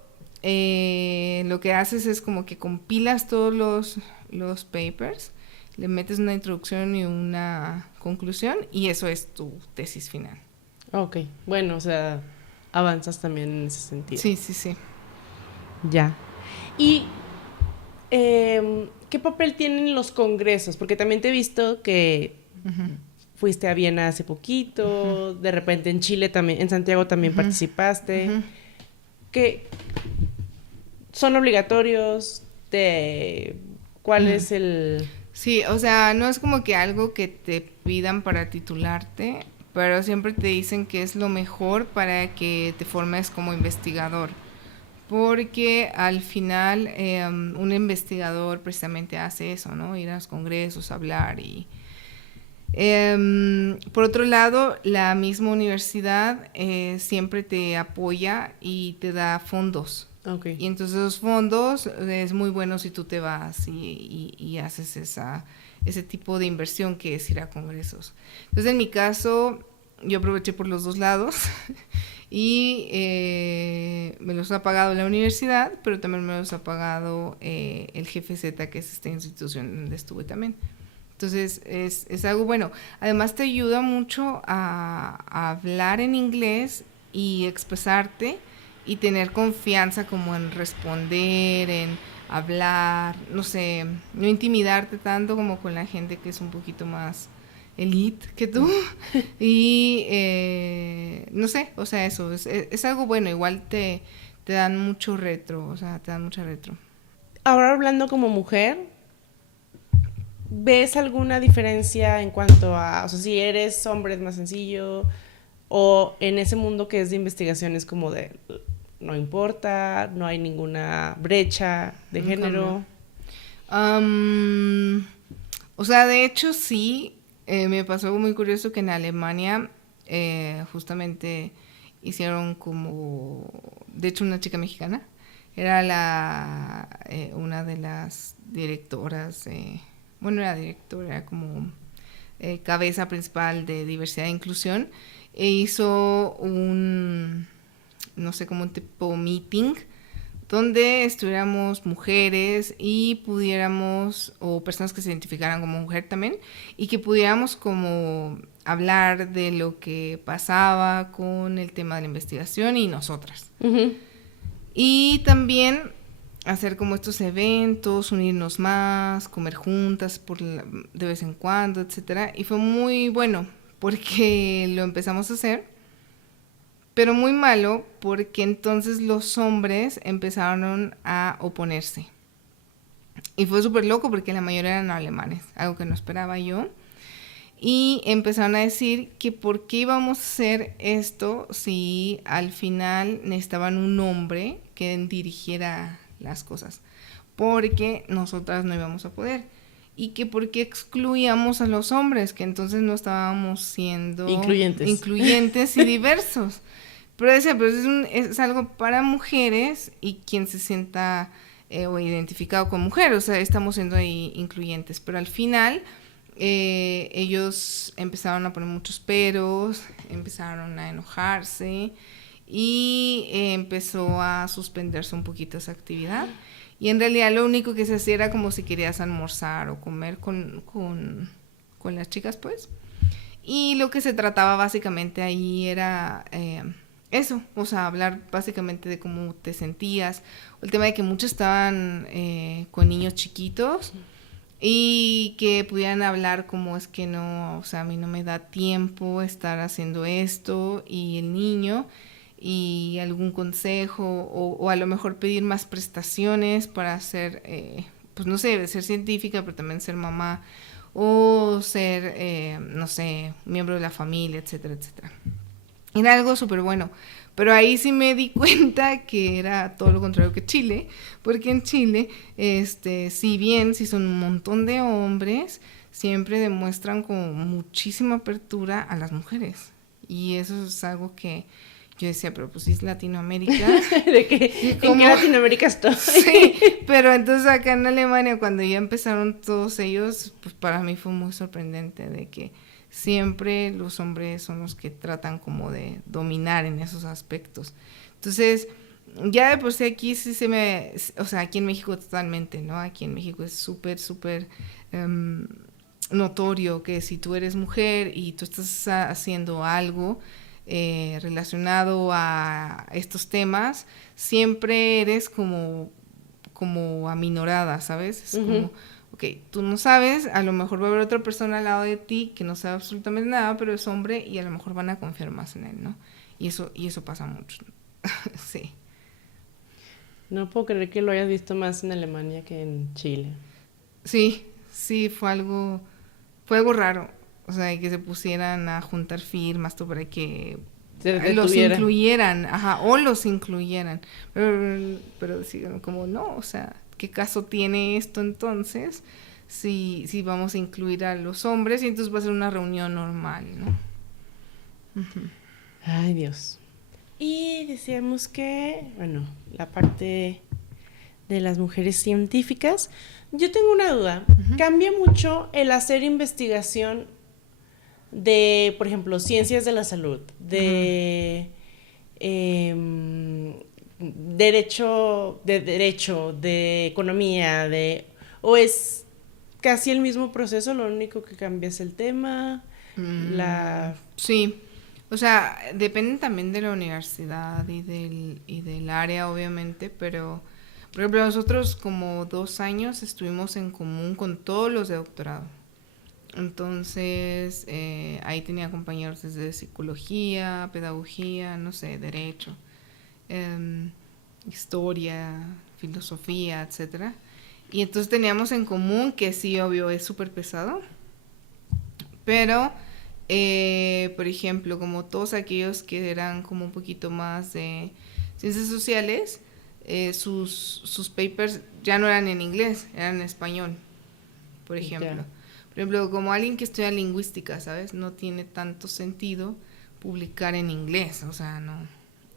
lo que haces es como que compilas todos los papers, le metes una introducción y una conclusión y eso es tu tesis final. Ok, bueno, o sea, avanzas también en ese sentido. Sí. Ya. ¿Y qué papel tienen los congresos? Porque también te he visto que fuiste a Viena hace poquito, de repente en Chile también, en Santiago también participaste. ¿Qué son obligatorios? ¿Cuál es el...? Sí, o sea, no es como que algo que te pidan para titularte, pero siempre te dicen que es lo mejor para que te formes como investigador, porque al final un investigador precisamente hace eso, ¿no? Ir a los congresos, hablar y... por otro lado, la misma universidad siempre te apoya y te da fondos. Okay. Y entonces los fondos es muy bueno si tú te vas y haces ese tipo de inversión que es ir a congresos. Entonces en mi caso yo aproveché por los 2 lados y me los ha pagado la universidad, pero también me los ha pagado el GFZ, que es esta institución donde estuve también. Entonces es algo bueno. Además te ayuda mucho a hablar en inglés y expresarte y tener confianza como en responder, en hablar, no sé, no intimidarte tanto como con la gente que es un poquito más elite que tú. Y no sé, o sea, eso es algo bueno. Igual te dan mucho retro, o sea, te dan mucha retro. Ahora hablando como mujer, ¿ves alguna diferencia en cuanto a, o sea, si eres hombre es más sencillo, o en ese mundo que es de investigación es como de no importa, no hay ninguna brecha de género? O sea, de hecho sí, me pasó algo muy curioso que en Alemania justamente hicieron como, de hecho una chica mexicana, era una de las directoras, era directora, era como cabeza principal de diversidad e inclusión, e hizo no sé, como un tipo meeting donde estuviéramos mujeres y pudiéramos, o personas que se identificaran como mujer también, y que pudiéramos como hablar de lo que pasaba con el tema de la investigación y nosotras. Y también hacer como estos eventos, unirnos más, comer juntas de vez en cuando, etcétera. Y fue muy bueno porque lo empezamos a hacer, pero muy malo porque entonces los hombres empezaron a oponerse. Y fue súper loco porque la mayoría eran alemanes, algo que no esperaba yo. y empezaron a decir que por qué íbamos a hacer esto si al final necesitaban un hombre que dirigiera las cosas, porque nosotras no íbamos a poder, y que por qué excluíamos a los hombres, que entonces no estábamos siendo incluyentes y diversos. Pero decía, pero es algo para mujeres y quien se sienta o identificado con mujer, o sea, estamos siendo ahí incluyentes, pero al final ellos empezaron a poner muchos peros, empezaron a enojarse y empezó a suspenderse un poquito esa actividad. Y en realidad lo único que se hacía era como si querías almorzar o comer con las chicas, pues. Y lo que se trataba básicamente ahí era eso, o sea, hablar básicamente de cómo te sentías. El tema de que muchos estaban con niños chiquitos y que pudieran hablar como es que no, o sea, a mí no me da tiempo estar haciendo esto, y el niño, y algún consejo o a lo mejor pedir más prestaciones para ser, pues no sé, ser científica, pero también ser mamá o ser, no sé, miembro de la familia, etcétera, etcétera. Era algo súper bueno, pero ahí sí me di cuenta que era todo lo contrario que Chile, porque en Chile, si bien sí son un montón de hombres, siempre demuestran como muchísima apertura a las mujeres, y eso es algo que yo decía, pero pues sí es Latinoamérica. ¿De qué? ¿En qué Latinoamérica estoy? Sí, pero entonces acá en Alemania, cuando ya empezaron todos ellos, pues para mí fue muy sorprendente de que siempre los hombres son los que tratan como de dominar en esos aspectos. Entonces, ya de por sí aquí sí o sea, aquí en México totalmente, ¿no? Aquí en México es súper, súper notorio que si tú eres mujer y tú estás haciendo algo relacionado a estos temas, siempre eres como aminorada, ¿sabes? Es como, ok, tú no sabes, a lo mejor va a haber otra persona al lado de ti que no sabe absolutamente nada, pero es hombre y a lo mejor van a confiar más en él, ¿no? Y eso pasa mucho. Sí. No puedo creer que lo hayas visto más en Alemania que en Chile. Sí, fue algo raro. O sea, que se pusieran a juntar firmas para que los incluyeran, o los incluyeran. Pero decían como, no, o sea, ¿qué caso tiene esto entonces? Si vamos a incluir a los hombres, y entonces va a ser una reunión normal, ¿no? Uh-huh. Ay, Dios. Y decíamos que, bueno, la parte de las mujeres científicas. Yo tengo una duda. Uh-huh. ¿Cambia mucho el hacer investigación de, por ejemplo, ciencias de la salud, de derecho, de economía, o es casi el mismo proceso, lo único que cambia es el tema? Sí, o sea, depende también de la universidad y del área, obviamente, pero por ejemplo nosotros como 2 años estuvimos en común con todos los de doctorado. Entonces, ahí tenía compañeros desde psicología, pedagogía, no sé, derecho, historia, filosofía, etcétera. Y entonces teníamos en común que sí, obvio, es súper pesado, pero, por ejemplo, como todos aquellos que eran como un poquito más de ciencias sociales, sus papers ya no eran en inglés, eran en español, por ejemplo. Yeah. Por ejemplo, como alguien que estudia lingüística, ¿sabes? No tiene tanto sentido publicar en inglés, o sea, no.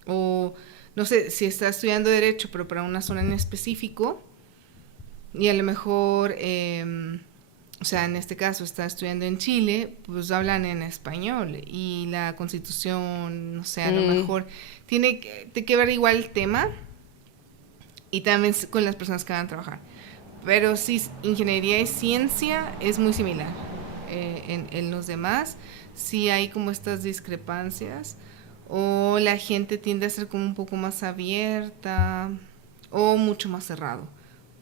O, no sé, si está estudiando derecho, pero para una zona en específico, y a lo mejor, o sea, en este caso está estudiando en Chile, pues hablan en español, y la Constitución, no sé, a lo mejor tiene que ver igual el tema, y también con las personas que van a trabajar. Pero sí, ingeniería y ciencia es muy similar. En los demás sí hay como estas discrepancias, o la gente tiende a ser como un poco más abierta o mucho más cerrado,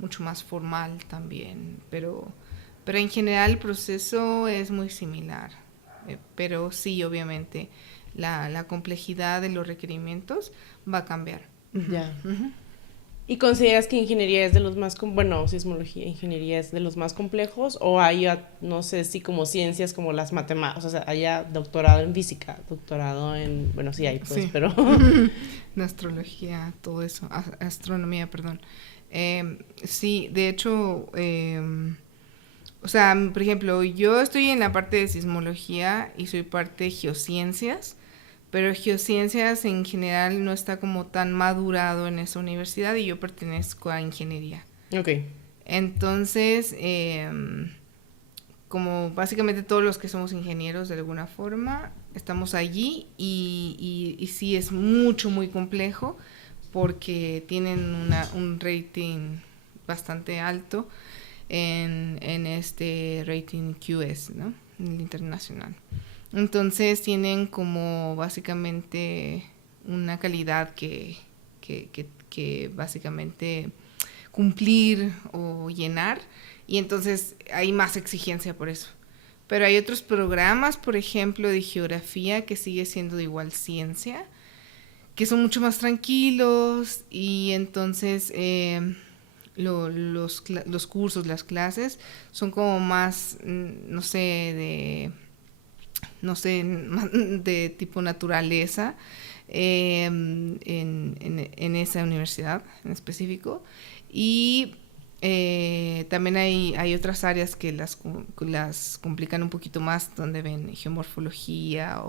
mucho más formal también, pero en general el proceso es muy similar, pero sí, obviamente la complejidad de los requerimientos va a cambiar. Ya. Uh-huh. ¿Y consideras que ingeniería es de los más, sismología, ingeniería es de los más complejos? ¿O hay, no sé, si como ciencias como las matemáticas, o sea, haya doctorado en física, doctorado en, bueno, sí hay, pues, Sí. pero... En astrología, todo eso, astronomía, perdón. Sí, de hecho, o sea, por ejemplo, yo estoy en la parte de sismología y soy parte de geociencias, pero geociencias en general no está como tan madurado en esa universidad y yo pertenezco a ingeniería. Ok. Entonces, como básicamente todos los que somos ingenieros de alguna forma, estamos allí y sí es muy complejo porque tienen un rating bastante alto en este rating QS, ¿no? El internacional. Entonces tienen como básicamente una calidad que básicamente cumplir o llenar y entonces hay más exigencia por eso. Pero hay otros programas, por ejemplo, de geografía que sigue siendo de igual ciencia, que son mucho más tranquilos y entonces los cursos, las clases son como más, no sé, de tipo naturaleza en esa universidad en específico. Y también hay otras áreas que las complican un poquito más, donde ven geomorfología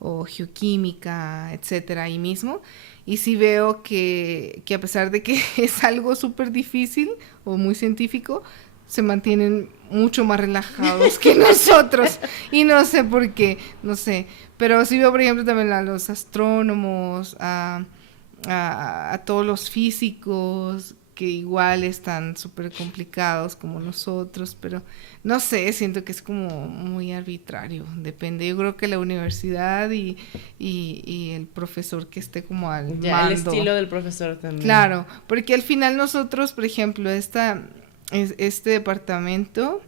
o geoquímica, etcétera, ahí mismo. Y sí veo que a pesar de que es algo súper difícil o muy científico, se mantienen mucho más relajados que nosotros. Y no sé por qué, no sé. Pero sí veo, por ejemplo, también a los astrónomos, a todos los físicos, que igual están súper complicados como nosotros, pero no sé, siento que es como muy arbitrario, depende, yo creo que la universidad y el profesor que esté como al Ya, mando. el estilo del profesor también. Claro, porque al final nosotros, por ejemplo, este departamento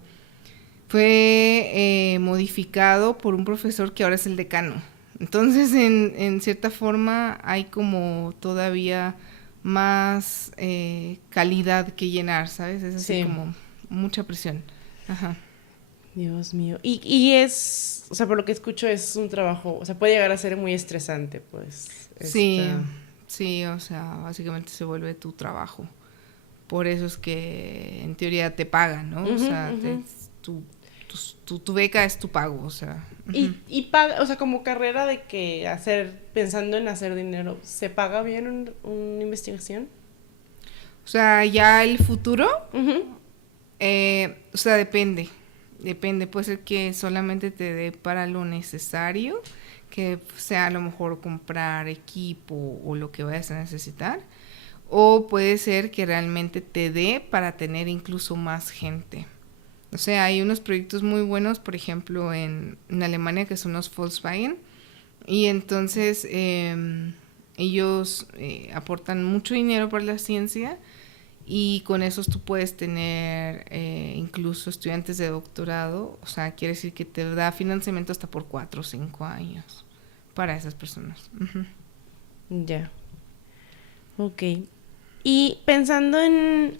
fue modificado por un profesor que ahora es el decano. Entonces, en cierta forma, hay como todavía más calidad que llenar, ¿sabes? Es así como mucha presión. Ajá. Dios mío. Y es, o sea, por lo que escucho es un trabajo, o sea, puede llegar a ser muy estresante, pues. Sí, o sea, básicamente se vuelve tu trabajo. Por eso es que en teoría te pagan, ¿no? O sea, tu beca es tu pago, o sea. Y paga, o sea, como carrera de que pensando en hacer dinero, ¿se paga bien una investigación? O sea, ya el futuro, o sea, depende, puede ser que solamente te dé para lo necesario, que sea a lo mejor comprar equipo o lo que vayas a necesitar, o puede ser que realmente te dé para tener incluso más gente. O sea, hay unos proyectos muy buenos, por ejemplo, en Alemania, que son los Volkswagen, y entonces ellos aportan mucho dinero para la ciencia y con esos tú puedes tener incluso estudiantes de doctorado, o sea, quiere decir que te da financiamiento hasta por 4 o 5 años para esas personas. Ya. Ok. Y pensando en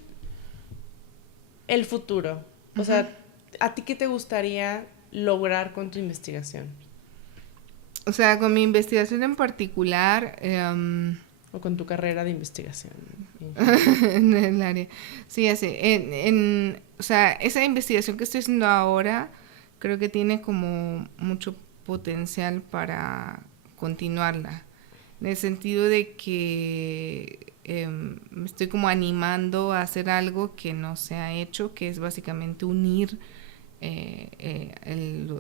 el futuro, o sea, ¿a ti qué te gustaría lograr con tu investigación? O sea, con mi investigación en particular... o con tu carrera de investigación. En el área. Sí, así. O sea, esa investigación que estoy haciendo ahora creo que tiene como mucho potencial para continuarla. En el sentido de que me estoy como animando a hacer algo que no se ha hecho, que es básicamente unir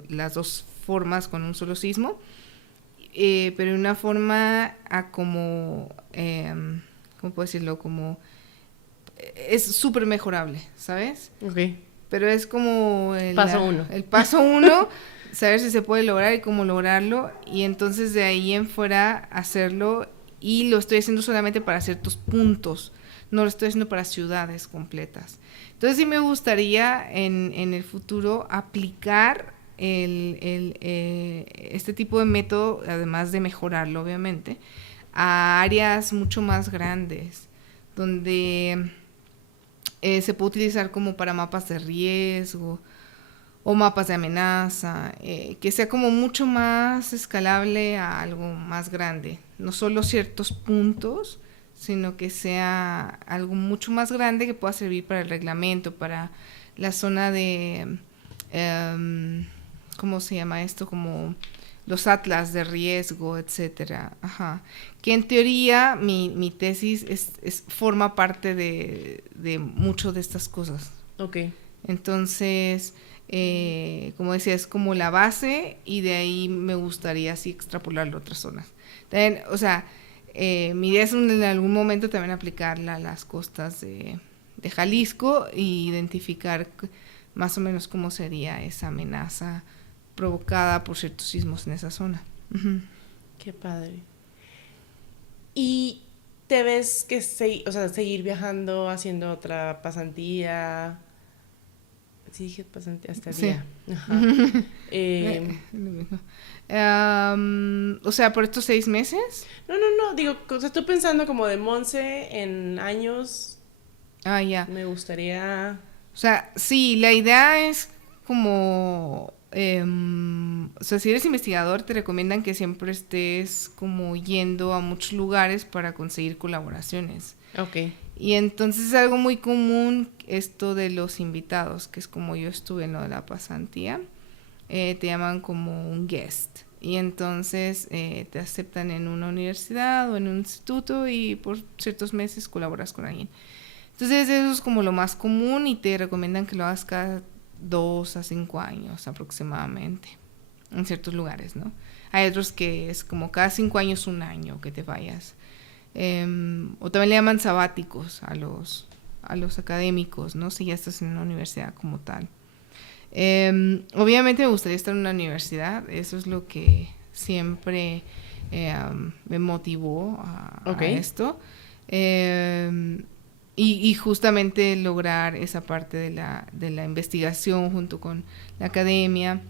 las dos formas con un solo sismo. Pero de una forma a como, ¿cómo puedo decirlo? Como, es súper mejorable, ¿sabes? Ok. Pero es como el paso 1, saber si se puede lograr y cómo lograrlo, y entonces de ahí en fuera hacerlo, y lo estoy haciendo solamente para ciertos puntos, no lo estoy haciendo para ciudades completas. Entonces sí me gustaría en el futuro aplicar este tipo de método, además de mejorarlo obviamente, a áreas mucho más grandes, donde se puede utilizar como para mapas de riesgo o mapas de amenaza, que sea como mucho más escalable a algo más grande, no solo ciertos puntos, sino que sea algo mucho más grande que pueda servir para el reglamento, para la zona de, ¿cómo se llama esto? Como los atlas de riesgo, etcétera. Ajá. Que en teoría mi tesis forma parte de mucho de estas cosas. Ok. Entonces, como decía, es como la base y de ahí me gustaría así extrapolarlo a otras zonas. También, o sea, mi idea es en algún momento también aplicarla a las costas de Jalisco e identificar más o menos cómo sería esa amenaza provocada por ciertos sismos en esa zona. Uh-huh. Qué padre. ¿Y te ves que seguir viajando, haciendo otra pasantía? Sí, dije pasantía hasta sí. día. Ajá. O sea, ¿por estos 6 meses? No, digo, o sea, estoy pensando como de Monse en años. Ah, ya. Me gustaría... O sea, sí, la idea es como... o sea, si eres investigador, te recomiendan que siempre estés como yendo a muchos lugares para conseguir colaboraciones. Ok. Y entonces es algo muy común esto de los invitados, que es como yo estuve en lo de la pasantía. Te llaman como un guest. Y entonces te aceptan en una universidad o en un instituto y por ciertos meses colaboras con alguien. Entonces eso es como lo más común y te recomiendan que lo hagas cada 2 a 5 años aproximadamente en ciertos lugares, ¿no? Hay otros que es como cada 5 años 1 año que te vayas. O también le llaman sabáticos a los académicos, ¿no? Si ya estás en una universidad como tal. Obviamente me gustaría estar en una universidad, eso es lo que siempre me motivó a esto. Y justamente lograr esa parte de la investigación junto con la academia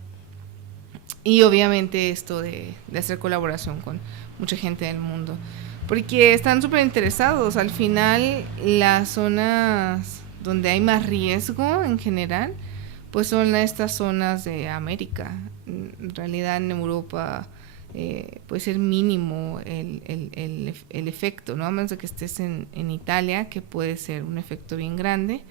y obviamente esto de hacer colaboración con mucha gente del mundo, porque están súper interesados. Al final las zonas donde hay más riesgo en general pues son estas zonas de América. En realidad en Europa puede ser mínimo el efecto, ¿no? A menos de que estés en Italia, que puede ser un efecto bien grande,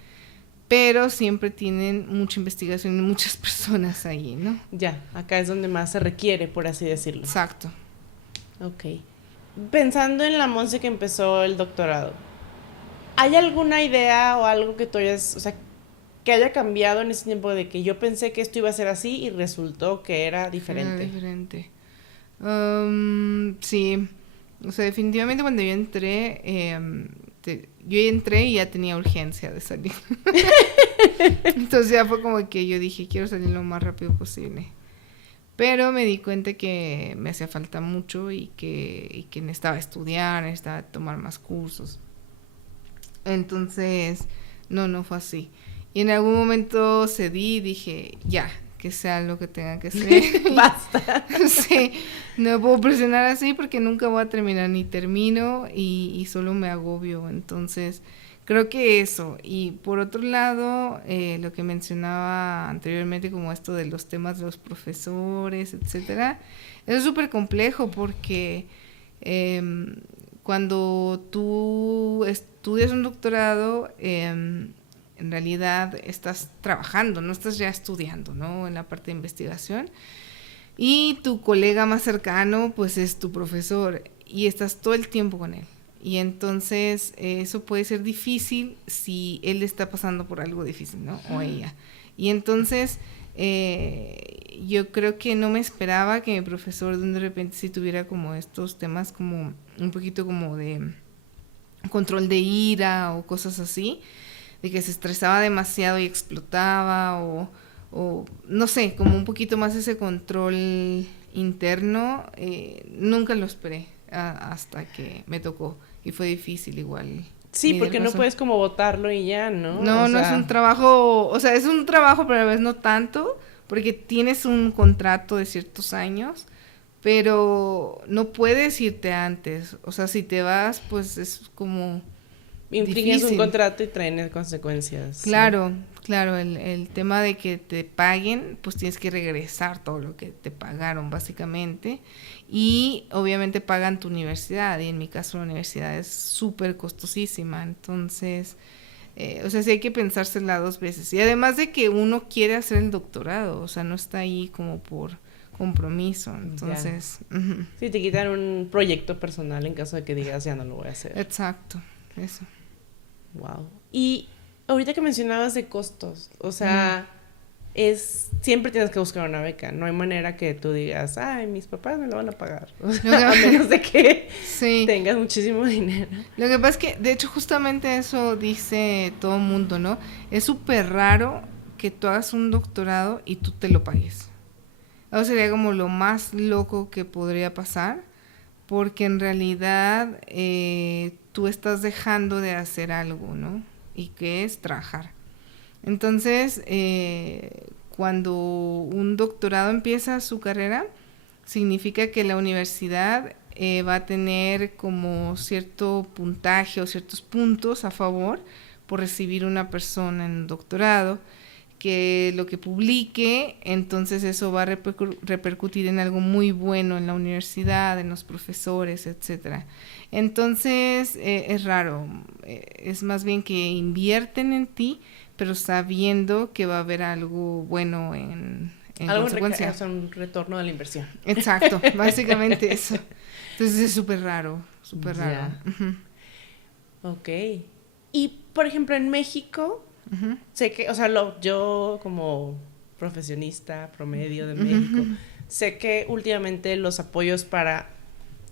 pero siempre tienen mucha investigación y muchas personas allí, ¿no? Ya, acá es donde más se requiere, por así decirlo. Exacto. Ok. Pensando en la Monse que empezó el doctorado, ¿hay alguna idea o algo que tú hayas, o sea, que haya cambiado en ese tiempo de que yo pensé que esto iba a ser así y resultó que era diferente? Diferente. Sí, o sea, definitivamente cuando yo entré, yo entré y ya tenía urgencia de salir. Entonces ya fue como que yo dije, quiero salir lo más rápido posible. Pero me di cuenta que me hacía falta mucho y que necesitaba estudiar, necesitaba tomar más cursos. Entonces, no fue así. Y en algún momento cedí y dije, ya, que sea lo que tenga que ser. Basta. Sí, no puedo presionar así porque nunca voy a terminar, ni termino y solo me agobio. Entonces, creo que eso. Y por otro lado, lo que mencionaba anteriormente, como esto de los temas de los profesores, etcétera, es súper complejo porque cuando tú estudias un doctorado, en realidad estás trabajando, no estás ya estudiando, ¿no? En la parte de investigación. Y tu colega más cercano, pues es tu profesor y estás todo el tiempo con él. Y entonces eso puede ser difícil si él está pasando por algo difícil, ¿no? O ella. Y entonces yo creo que no me esperaba que mi profesor de repente sí tuviera como estos temas como un poquito como de control de ira o cosas así, de que se estresaba demasiado y explotaba o no sé, como un poquito más ese control interno. Nunca lo esperé hasta que me tocó y fue difícil igual. Sí, porque no puedes como botarlo y ya, ¿no? No, no es un trabajo, o sea, es un trabajo, pero a la vez no tanto, porque tienes un contrato de ciertos años, pero no puedes irte antes. O sea, si te vas, pues es como infringes un difícil. contrato y traen consecuencias. Claro, claro, el tema de que te paguen, pues tienes que regresar todo lo que te pagaron básicamente, y obviamente pagan tu universidad, y en mi caso la universidad es súper costosísima, entonces, o sea, sí hay que pensársela 2 veces, y además de que uno quiere hacer el doctorado, o sea, no está ahí como por compromiso, entonces, uh-huh. Sí, te quitan un proyecto personal en caso de que digas ya no lo voy a hacer. Exacto, eso. Wow. Y ahorita que mencionabas de costos, o sea, siempre tienes que buscar una beca, no hay manera que tú digas, ay, mis papás me lo van a pagar, o sea, a menos de que sí. tengas muchísimo dinero. Lo que pasa es que, de hecho, justamente eso dice todo el mundo, ¿no? Es súper raro que tú hagas un doctorado y tú te lo pagues. Eso sería como lo más loco que podría pasar, porque en realidad tú estás dejando de hacer algo, ¿no? Y que es trabajar. Entonces, cuando un doctorado empieza su carrera, significa que la universidad va a tener como cierto puntaje o ciertos puntos a favor por recibir una persona en doctorado, que lo que publique, entonces eso va a repercutir en algo muy bueno en la universidad, en los profesores, etcétera. Entonces es raro, es más bien que invierten en ti, pero sabiendo que va a haber algo bueno en consecuencia. Algo un retorno de la inversión. Exacto, básicamente eso. Entonces es súper raro, súper raro. Uh-huh. Ok. Y, por ejemplo, en México, uh-huh, sé que, o sea, yo como profesionista promedio de México, uh-huh, sé que últimamente los apoyos para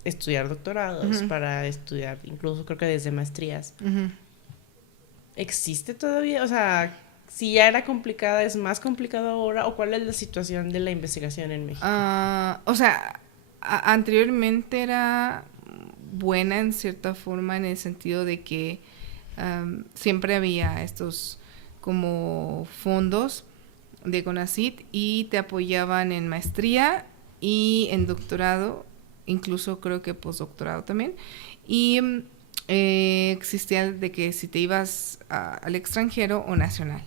estudiar doctorados, uh-huh, para estudiar, incluso creo que desde maestrías, uh-huh, ¿existe todavía? O sea, si ya era complicada, ¿es más complicado ahora? ¿O cuál es la situación de la investigación en México? O sea, anteriormente era buena en cierta forma, en el sentido de que siempre había estos como fondos de CONACYT y te apoyaban en maestría y en doctorado, incluso creo que postdoctorado también, y existía de que si te ibas al extranjero o nacional.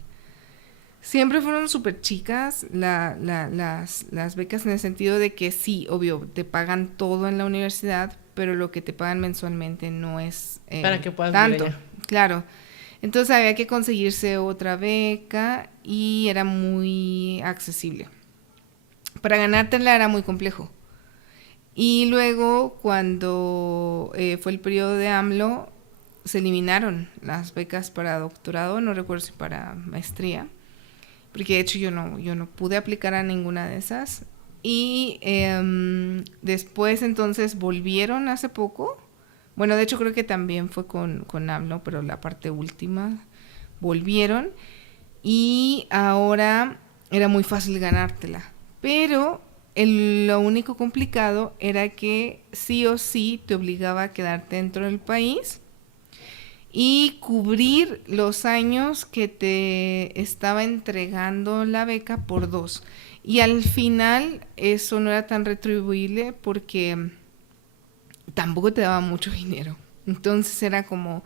Siempre fueron súper chicas las becas, en el sentido de que sí, obvio, te pagan todo en la universidad, pero lo que te pagan mensualmente no es para que puedas tanto, claro. Entonces había que conseguirse otra beca y era muy accesible. Para ganártela era muy complejo. Y luego, cuando fue el periodo de AMLO, se eliminaron las becas para doctorado, no recuerdo si para maestría, porque de hecho yo no pude aplicar a ninguna de esas. Y después entonces volvieron hace poco. Bueno, de hecho creo que también fue con AMLO, pero la parte última volvieron. Y ahora era muy fácil ganártela. Pero lo único complicado era que sí o sí te obligaba a quedarte dentro del país y cubrir los años que te estaba entregando la beca por 2. Y al final eso no era tan retribuible porque tampoco te daba mucho dinero. Entonces era como,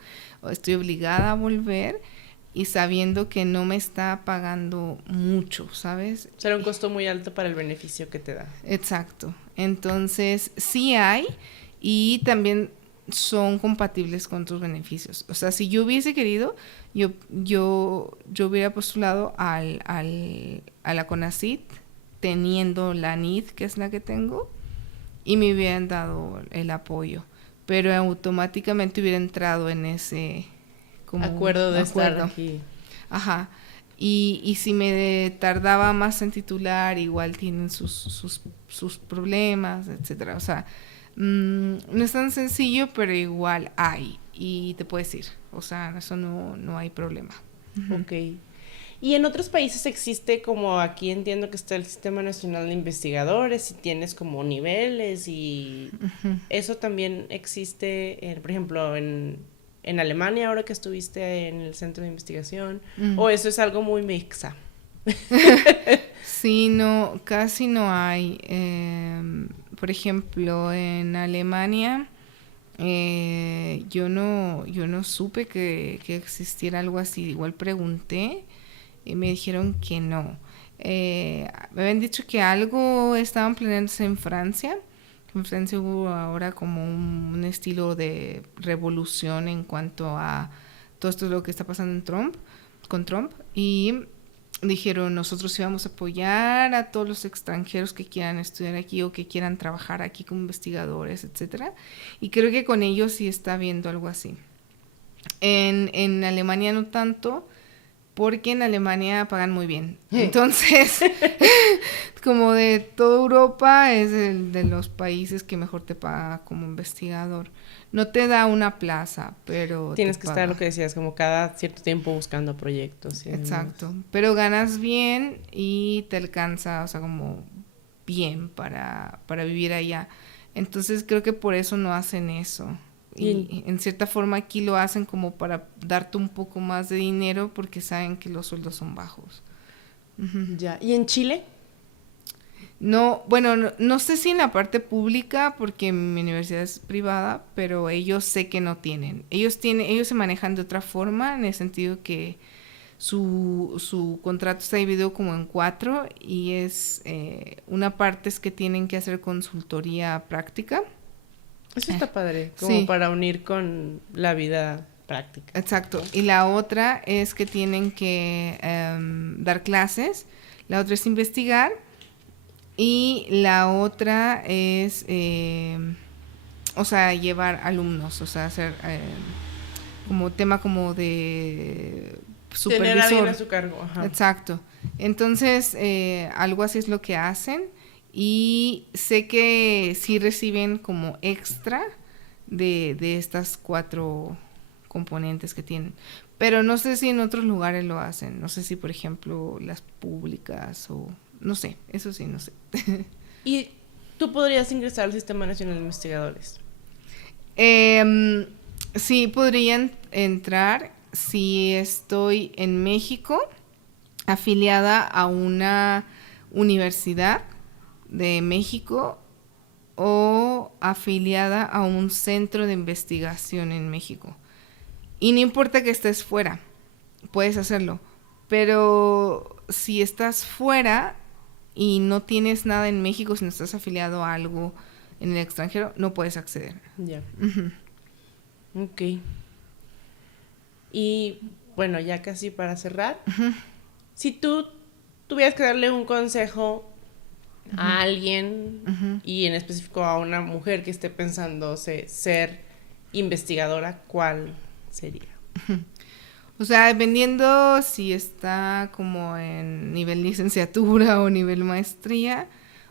estoy obligada a volver y sabiendo que no me está pagando mucho, ¿sabes? Será un costo muy alto para el beneficio que te da. Exacto. Entonces sí hay, y también son compatibles con tus beneficios. O sea, si yo hubiese querido, yo hubiera postulado a la CONACYT teniendo la NID, que es la que tengo, y me hubieran dado el apoyo, pero automáticamente hubiera entrado en ese como acuerdo de estar aquí. Ajá. Y si me tardaba más en titular, igual tienen sus problemas, etcétera. O sea, no es tan sencillo, pero igual hay, y te puedes ir. O sea, eso no hay problema. Ok. ¿Y en otros países existe, como aquí entiendo que está el Sistema Nacional de Investigadores, y tienes como niveles, y eso también existe, por ejemplo, en Alemania, ahora que estuviste en el centro de investigación, o eso es algo muy mixta? Sí, no, casi no hay. Por ejemplo, en Alemania Yo no supe que existiera algo así. Igual pregunté y me dijeron que no. Me habían dicho que algo estaban planeándose en Francia. En Francia hubo ahora como un estilo de revolución en cuanto a todo esto, lo que está pasando con Trump, y dijeron, nosotros íbamos a apoyar a todos los extranjeros que quieran estudiar aquí o que quieran trabajar aquí como investigadores, etcétera. Y creo que con ellos sí está habiendo algo así. En Alemania no tanto, porque en Alemania pagan muy bien. Entonces, como de toda Europa, es el de los países que mejor te paga como investigador. No te da una plaza, pero tienes que estar, lo que decías, como cada cierto tiempo buscando proyectos. ¿Sí? Exacto, pero ganas bien y te alcanza, o sea, como bien para vivir allá. Entonces creo que por eso no hacen eso. Y en cierta forma aquí lo hacen como para darte un poco más de dinero porque saben que los sueldos son bajos. Ya. ¿Y en Chile? No, bueno, no sé si en la parte pública, porque mi universidad es privada, pero ellos sé que no tienen. Ellos se manejan de otra forma, en el sentido que su contrato está dividido como en 4 y es una parte es que tienen que hacer consultoría práctica. Eso está padre, como sí, para unir con la vida práctica. Exacto. Y la otra es que tienen que dar clases, la otra es investigar y la otra es, o sea, llevar alumnos, o sea, hacer como tema como de supervisor. Tener a alguien a su cargo. Ajá. Exacto. Entonces, algo así es lo que hacen. Y sé que sí reciben como extra de estas 4 componentes que tienen. Pero no sé si en otros lugares lo hacen. No sé si, por ejemplo, las públicas o... No sé, eso sí, no sé. ¿Y tú podrías ingresar al Sistema Nacional de Investigadores? Sí, podrían entrar si estoy en México, afiliada a una universidad de México o afiliada a un centro de investigación en México. Y no importa que estés fuera, puedes hacerlo. Pero si estás fuera y no tienes nada en México, si no estás afiliado a algo en el extranjero, no puedes acceder. Ya. Ok. Y bueno, ya casi para cerrar, si tú tuvieras que darle un consejo a alguien, y en específico a una mujer que esté pensando ser investigadora, ¿cuál sería? O sea, dependiendo si está como en nivel licenciatura o nivel maestría,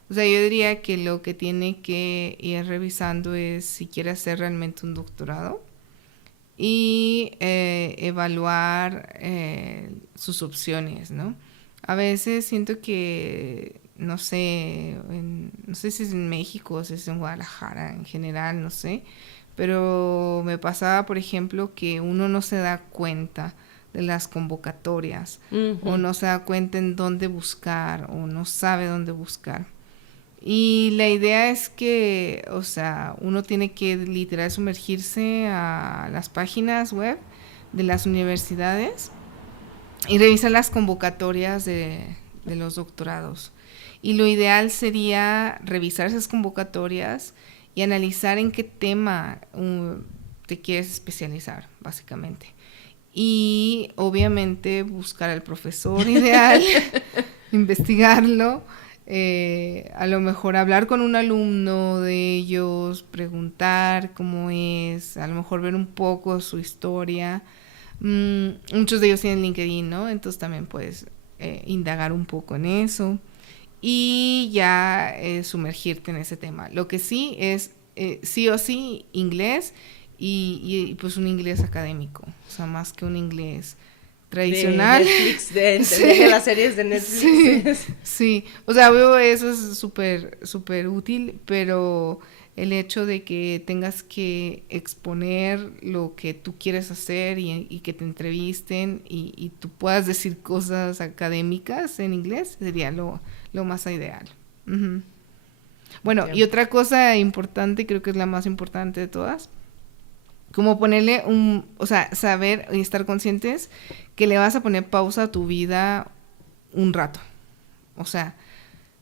o sea, yo diría que lo que tiene que ir revisando es si quiere hacer realmente un doctorado y evaluar sus opciones, ¿no? A veces siento que, no sé, no sé si es en México o si es en Guadalajara en general, no sé, pero me pasaba, por ejemplo, que uno no se da cuenta de las convocatorias o no se da cuenta en dónde buscar o no sabe dónde buscar. Y la idea es que, o sea, uno tiene que literal sumergirse a las páginas web de las universidades y revisar las convocatorias de los doctorados. Y lo ideal sería revisar esas convocatorias y analizar en qué tema te quieres especializar, básicamente. Y obviamente buscar al profesor ideal, investigarlo, a lo mejor hablar con un alumno de ellos, preguntar cómo es, a lo mejor ver un poco su historia. Muchos de ellos tienen LinkedIn, ¿no? Entonces también puedes indagar un poco en eso y ya sumergirte en ese tema. Lo que sí es sí o sí inglés y pues un inglés académico, o sea, más que un inglés tradicional. De Netflix, de las series de Netflix. Sí, sí, o sea, veo eso es súper, súper útil, pero el hecho de que tengas que exponer lo que tú quieres hacer y que te entrevisten y tú puedas decir cosas académicas en inglés sería lo más ideal. Bueno, y otra cosa importante, creo que es la más importante de todas, como ponerle o sea, saber y estar conscientes que le vas a poner pausa a tu vida un rato. O sea,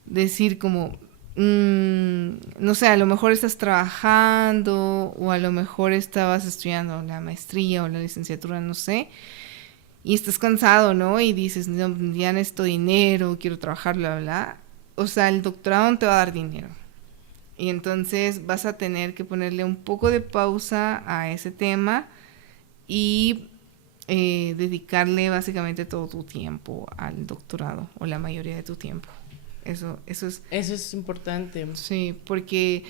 decir como, no sé, a lo mejor estás trabajando o a lo mejor estabas estudiando la maestría o la licenciatura, no sé, y estás cansado, ¿no? Y dices, no, ya necesito dinero, quiero trabajar, bla, bla. O sea, el doctorado no te va a dar dinero. Y entonces vas a tener que ponerle un poco de pausa a ese tema y dedicarle básicamente todo tu tiempo al doctorado o la mayoría de tu tiempo. Eso es importante. Sí, porque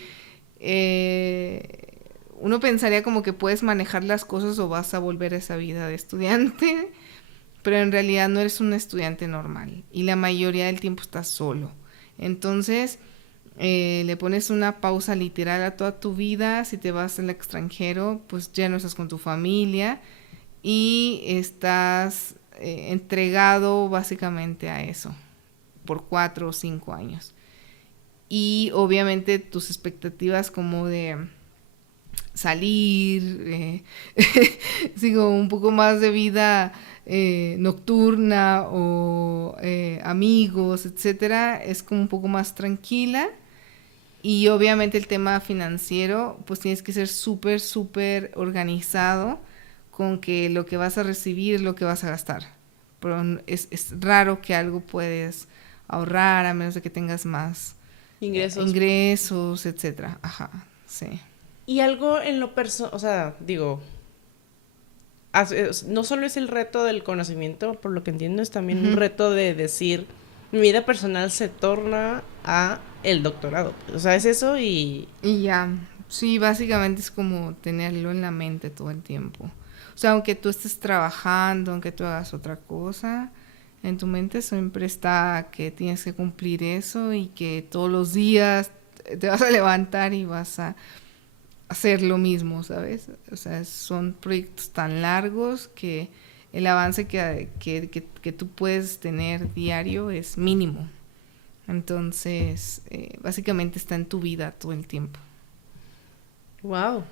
uno pensaría como que puedes manejar las cosas o vas a volver a esa vida de estudiante, pero en realidad no eres un estudiante normal y la mayoría del tiempo estás solo. Entonces, le pones una pausa literal a toda tu vida. Si te vas al extranjero, pues ya no estás con tu familia y estás entregado básicamente a eso por 4 o 5 años. Y obviamente tus expectativas como de salir, sigo un poco más de vida nocturna o amigos, etcétera, es como un poco más tranquila. Y obviamente el tema financiero, pues tienes que ser súper, súper organizado con que lo que vas a recibir es lo que vas a gastar. Pero es raro que algo puedes ahorrar a menos de que tengas más ingresos, etcétera. Ajá, sí. Y algo en lo personal, o sea, digo, no solo es el reto del conocimiento, por lo que entiendo, es también un reto de decir, mi vida personal se torna a el doctorado. O sea, es eso y ya, sí, básicamente es como tenerlo en la mente todo el tiempo. O sea, aunque tú estés trabajando, aunque tú hagas otra cosa, en tu mente siempre está que tienes que cumplir eso y que todos los días te vas a levantar y vas a hacer lo mismo, ¿sabes? O sea, son proyectos tan largos que el avance que tú puedes tener diario es mínimo. Entonces, básicamente está en tu vida todo el tiempo. Wow.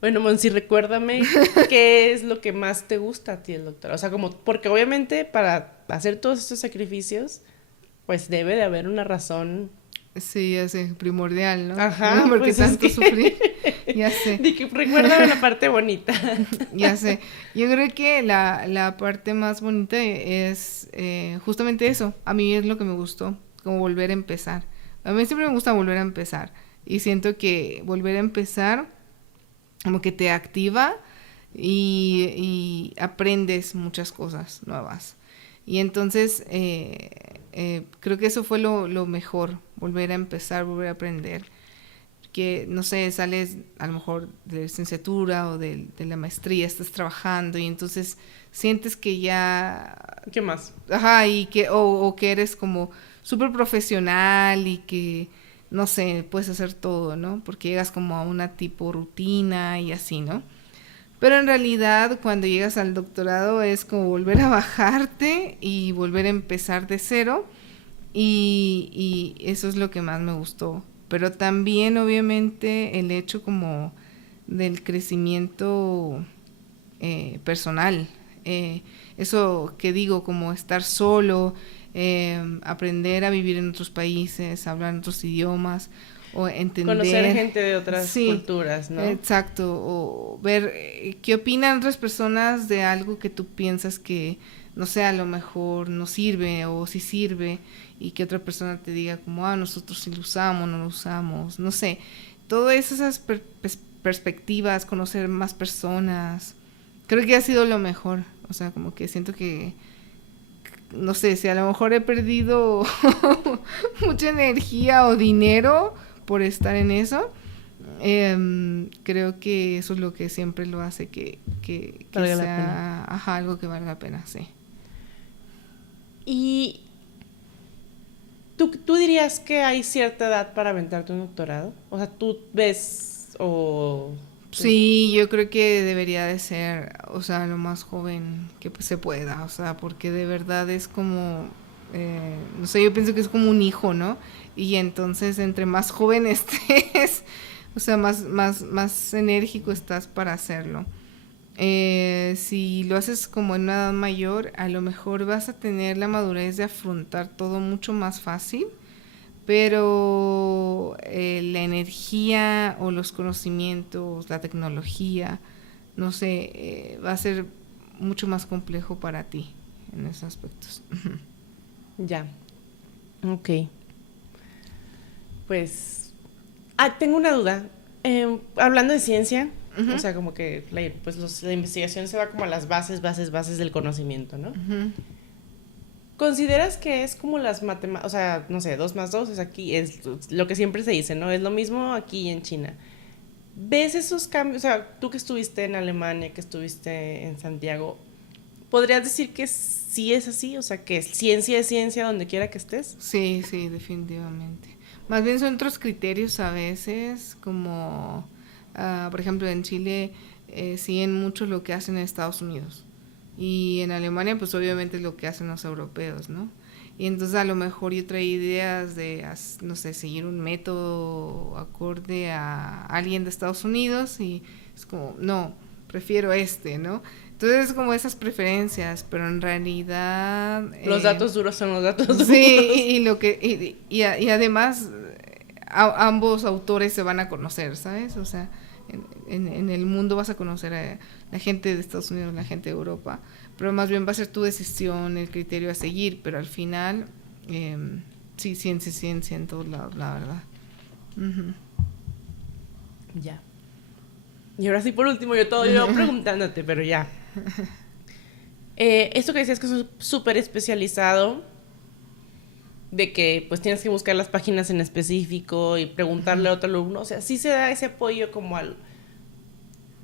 Bueno, Monsi, recuérdame qué es lo que más te gusta a ti el doctorado. O sea, como, porque obviamente para hacer todos estos sacrificios, pues debe de haber una razón. Sí, ya sé, primordial, ¿no? Ajá, porque pues tanto sufrir, ya sé. Recuérdame la parte bonita. Ya sé. Yo creo que la parte más bonita es justamente eso. A mí es lo que me gustó, como volver a empezar. A mí siempre me gusta volver a empezar. Y siento que volver a empezar como que te activa y aprendes muchas cosas nuevas. Y entonces creo que eso fue lo mejor, volver a empezar, volver a aprender. Que, no sé, sales a lo mejor de la licenciatura o de la maestría, estás trabajando y entonces sientes que ya... ¿Qué más? Ajá, y que, o que eres como súper profesional y que, no sé, puedes hacer todo, ¿no? Porque llegas como a una tipo rutina y así, ¿no? Pero en realidad cuando llegas al doctorado es como volver a bajarte y volver a empezar de cero y eso es lo que más me gustó. Pero también obviamente el hecho como del crecimiento personal, eso que digo, como estar solo, aprender a vivir en otros países, hablar en otros idiomas, o entender... Conocer gente de otras culturas, ¿no? Exacto, o ver qué opinan otras personas de algo que tú piensas que, no sé, a lo mejor no sirve o sí sirve, y que otra persona te diga como, nosotros sí lo usamos, no lo usamos, no sé. Todas esas perspectivas, conocer más personas, creo que ha sido lo mejor. O sea, como que siento que, no sé, si a lo mejor he perdido mucha energía o dinero por estar en eso, creo que eso es lo que siempre lo hace que sea algo que valga la pena, sí. Y ¿tú dirías que hay cierta edad para aventarte un doctorado? O sea, ¿tú ves o...? Sí, yo creo que debería de ser, o sea, lo más joven que se pueda, o sea, porque de verdad es como, no sé, yo pienso que es como un hijo, ¿no? Y entonces entre más joven estés, O sea, más enérgico estás para hacerlo. Si lo haces como en una edad mayor, a lo mejor vas a tener la madurez de afrontar todo mucho más fácil, pero la energía o los conocimientos, la tecnología, no sé, va a ser mucho más complejo para ti en esos aspectos. Ya. Ok. Pues, tengo una duda. Hablando de ciencia, o sea, como que la investigación se va como a las bases del conocimiento, ¿no? ¿Consideras que es como las matemáticas, o sea, no sé, 2 más 2 es aquí, es lo que siempre se dice, ¿no? Es lo mismo aquí y en China. ¿Ves esos cambios? O sea, tú que estuviste en Alemania, que estuviste en Santiago, ¿podrías decir que sí es así? O sea, que es ciencia donde quiera que estés. Sí, sí, definitivamente. Más bien son otros criterios a veces, como, por ejemplo, en Chile siguen mucho lo que hacen en Estados Unidos. Y en Alemania, pues obviamente es lo que hacen los europeos, ¿no? Y entonces a lo mejor yo traía ideas de, no sé, seguir un método acorde a alguien de Estados Unidos y es como, no, prefiero este, ¿no? Entonces es como esas preferencias, pero en realidad... Los datos duros son los datos duros. Sí, y además ambos autores se van a conocer, ¿sabes? O sea, en el mundo vas a conocer a la gente de Estados Unidos, la gente de Europa, pero más bien va a ser tu decisión, el criterio a seguir, pero al final, sí, ciencia en todos lados, la verdad. Uh-huh. Ya. Y ahora sí, por último, yo preguntándote, pero ya. Esto que decías que es súper especializado, de que pues tienes que buscar las páginas en específico y preguntarle a otro alumno, o sea, sí se da ese apoyo como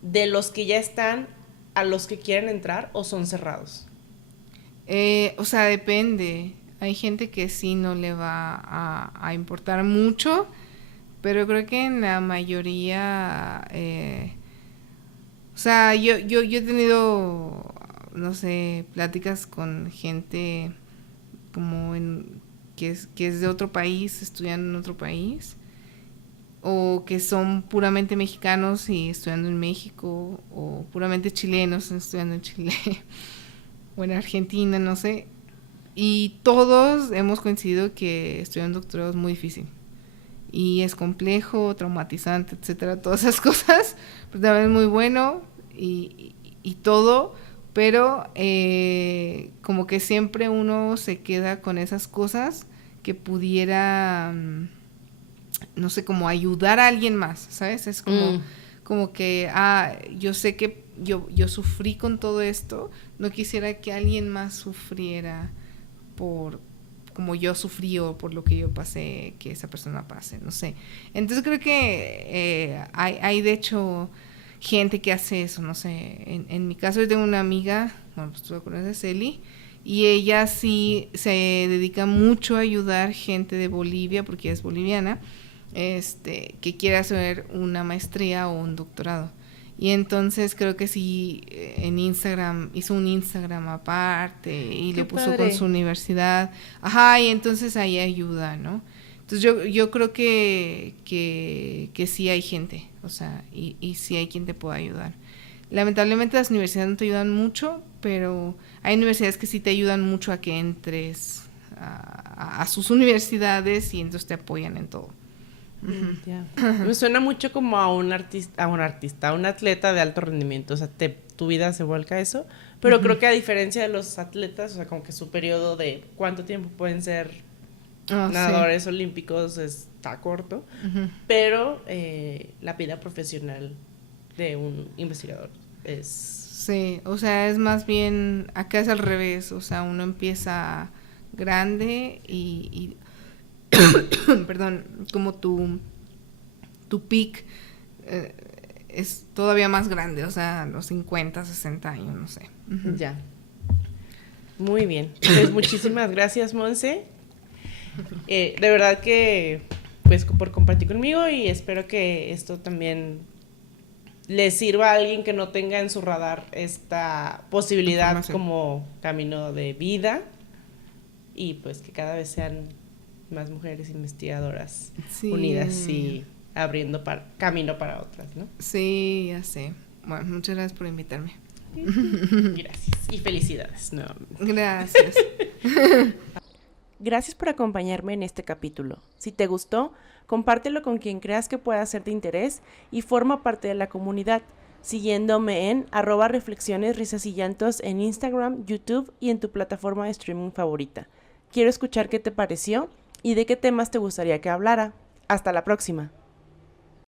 de los que ya están a los que quieren entrar, o son cerrados. O sea, depende. Hay gente que sí no le va a importar mucho, pero creo que en la mayoría, o sea, yo he tenido, no sé, pláticas con gente como que es de otro país, estudiando en otro país, o que son puramente mexicanos y estudiando en México, o puramente chilenos estudiando en Chile, o en Argentina, no sé. Y todos hemos coincidido que estudiar un doctorado es muy difícil. Y es complejo, traumatizante, etcétera, todas esas cosas. Pero también es muy bueno y todo, pero como que siempre uno se queda con esas cosas que pudiera, no sé, como ayudar a alguien más, ¿sabes? Es como que, yo sé que yo sufrí con todo esto, no quisiera que alguien más sufriera por como yo sufrí o por lo que yo pasé, que esa persona pase, no sé. Entonces creo que hay de hecho gente que hace eso, no sé. En mi caso yo tengo una amiga, bueno, pues tú la conoces, Eli, y ella sí se dedica mucho a ayudar gente de Bolivia, porque ella es boliviana, que quiere hacer una maestría o un doctorado. Y entonces creo que sí, en Instagram, hizo un Instagram aparte y Qué le puso padre. con su universidad. Ajá, y entonces ahí ayuda, ¿no? Entonces yo creo que sí hay gente, o sea, y sí hay quien te pueda ayudar. Lamentablemente las universidades no te ayudan mucho, pero hay universidades que sí te ayudan mucho a que entres a sus universidades y entonces te apoyan en todo. Ya. Me suena mucho como a un artista, a un atleta de alto rendimiento. O sea, tu vida se vuelca a eso. Pero creo que a diferencia de los atletas, o sea, como que su periodo de cuánto tiempo pueden ser nadadores Sí. olímpicos está corto. Pero la vida profesional de un investigador es... Sí, o sea, es más bien, acá es al revés, o sea, uno empieza grande y perdón, como tu peak es todavía más grande, o sea, los 50, 60 años, no sé. Ya. Muy bien. Pues muchísimas gracias, Monse. De verdad que, pues, por compartir conmigo, y espero que esto también le sirva a alguien que no tenga en su radar esta posibilidad como camino de vida, y pues que cada vez sean más mujeres investigadoras unidas y abriendo camino para otras, ¿no? Sí, ya sé. Bueno, muchas gracias por invitarme. Gracias. Y felicidades nuevamente. Gracias. Gracias por acompañarme en este capítulo. Si te gustó, compártelo con quien creas que pueda ser de interés y forma parte de la comunidad, siguiéndome en @reflexiones, risas y llantos en Instagram, YouTube y en tu plataforma de streaming favorita. Quiero escuchar qué te pareció y de qué temas te gustaría que hablara. Hasta la próxima.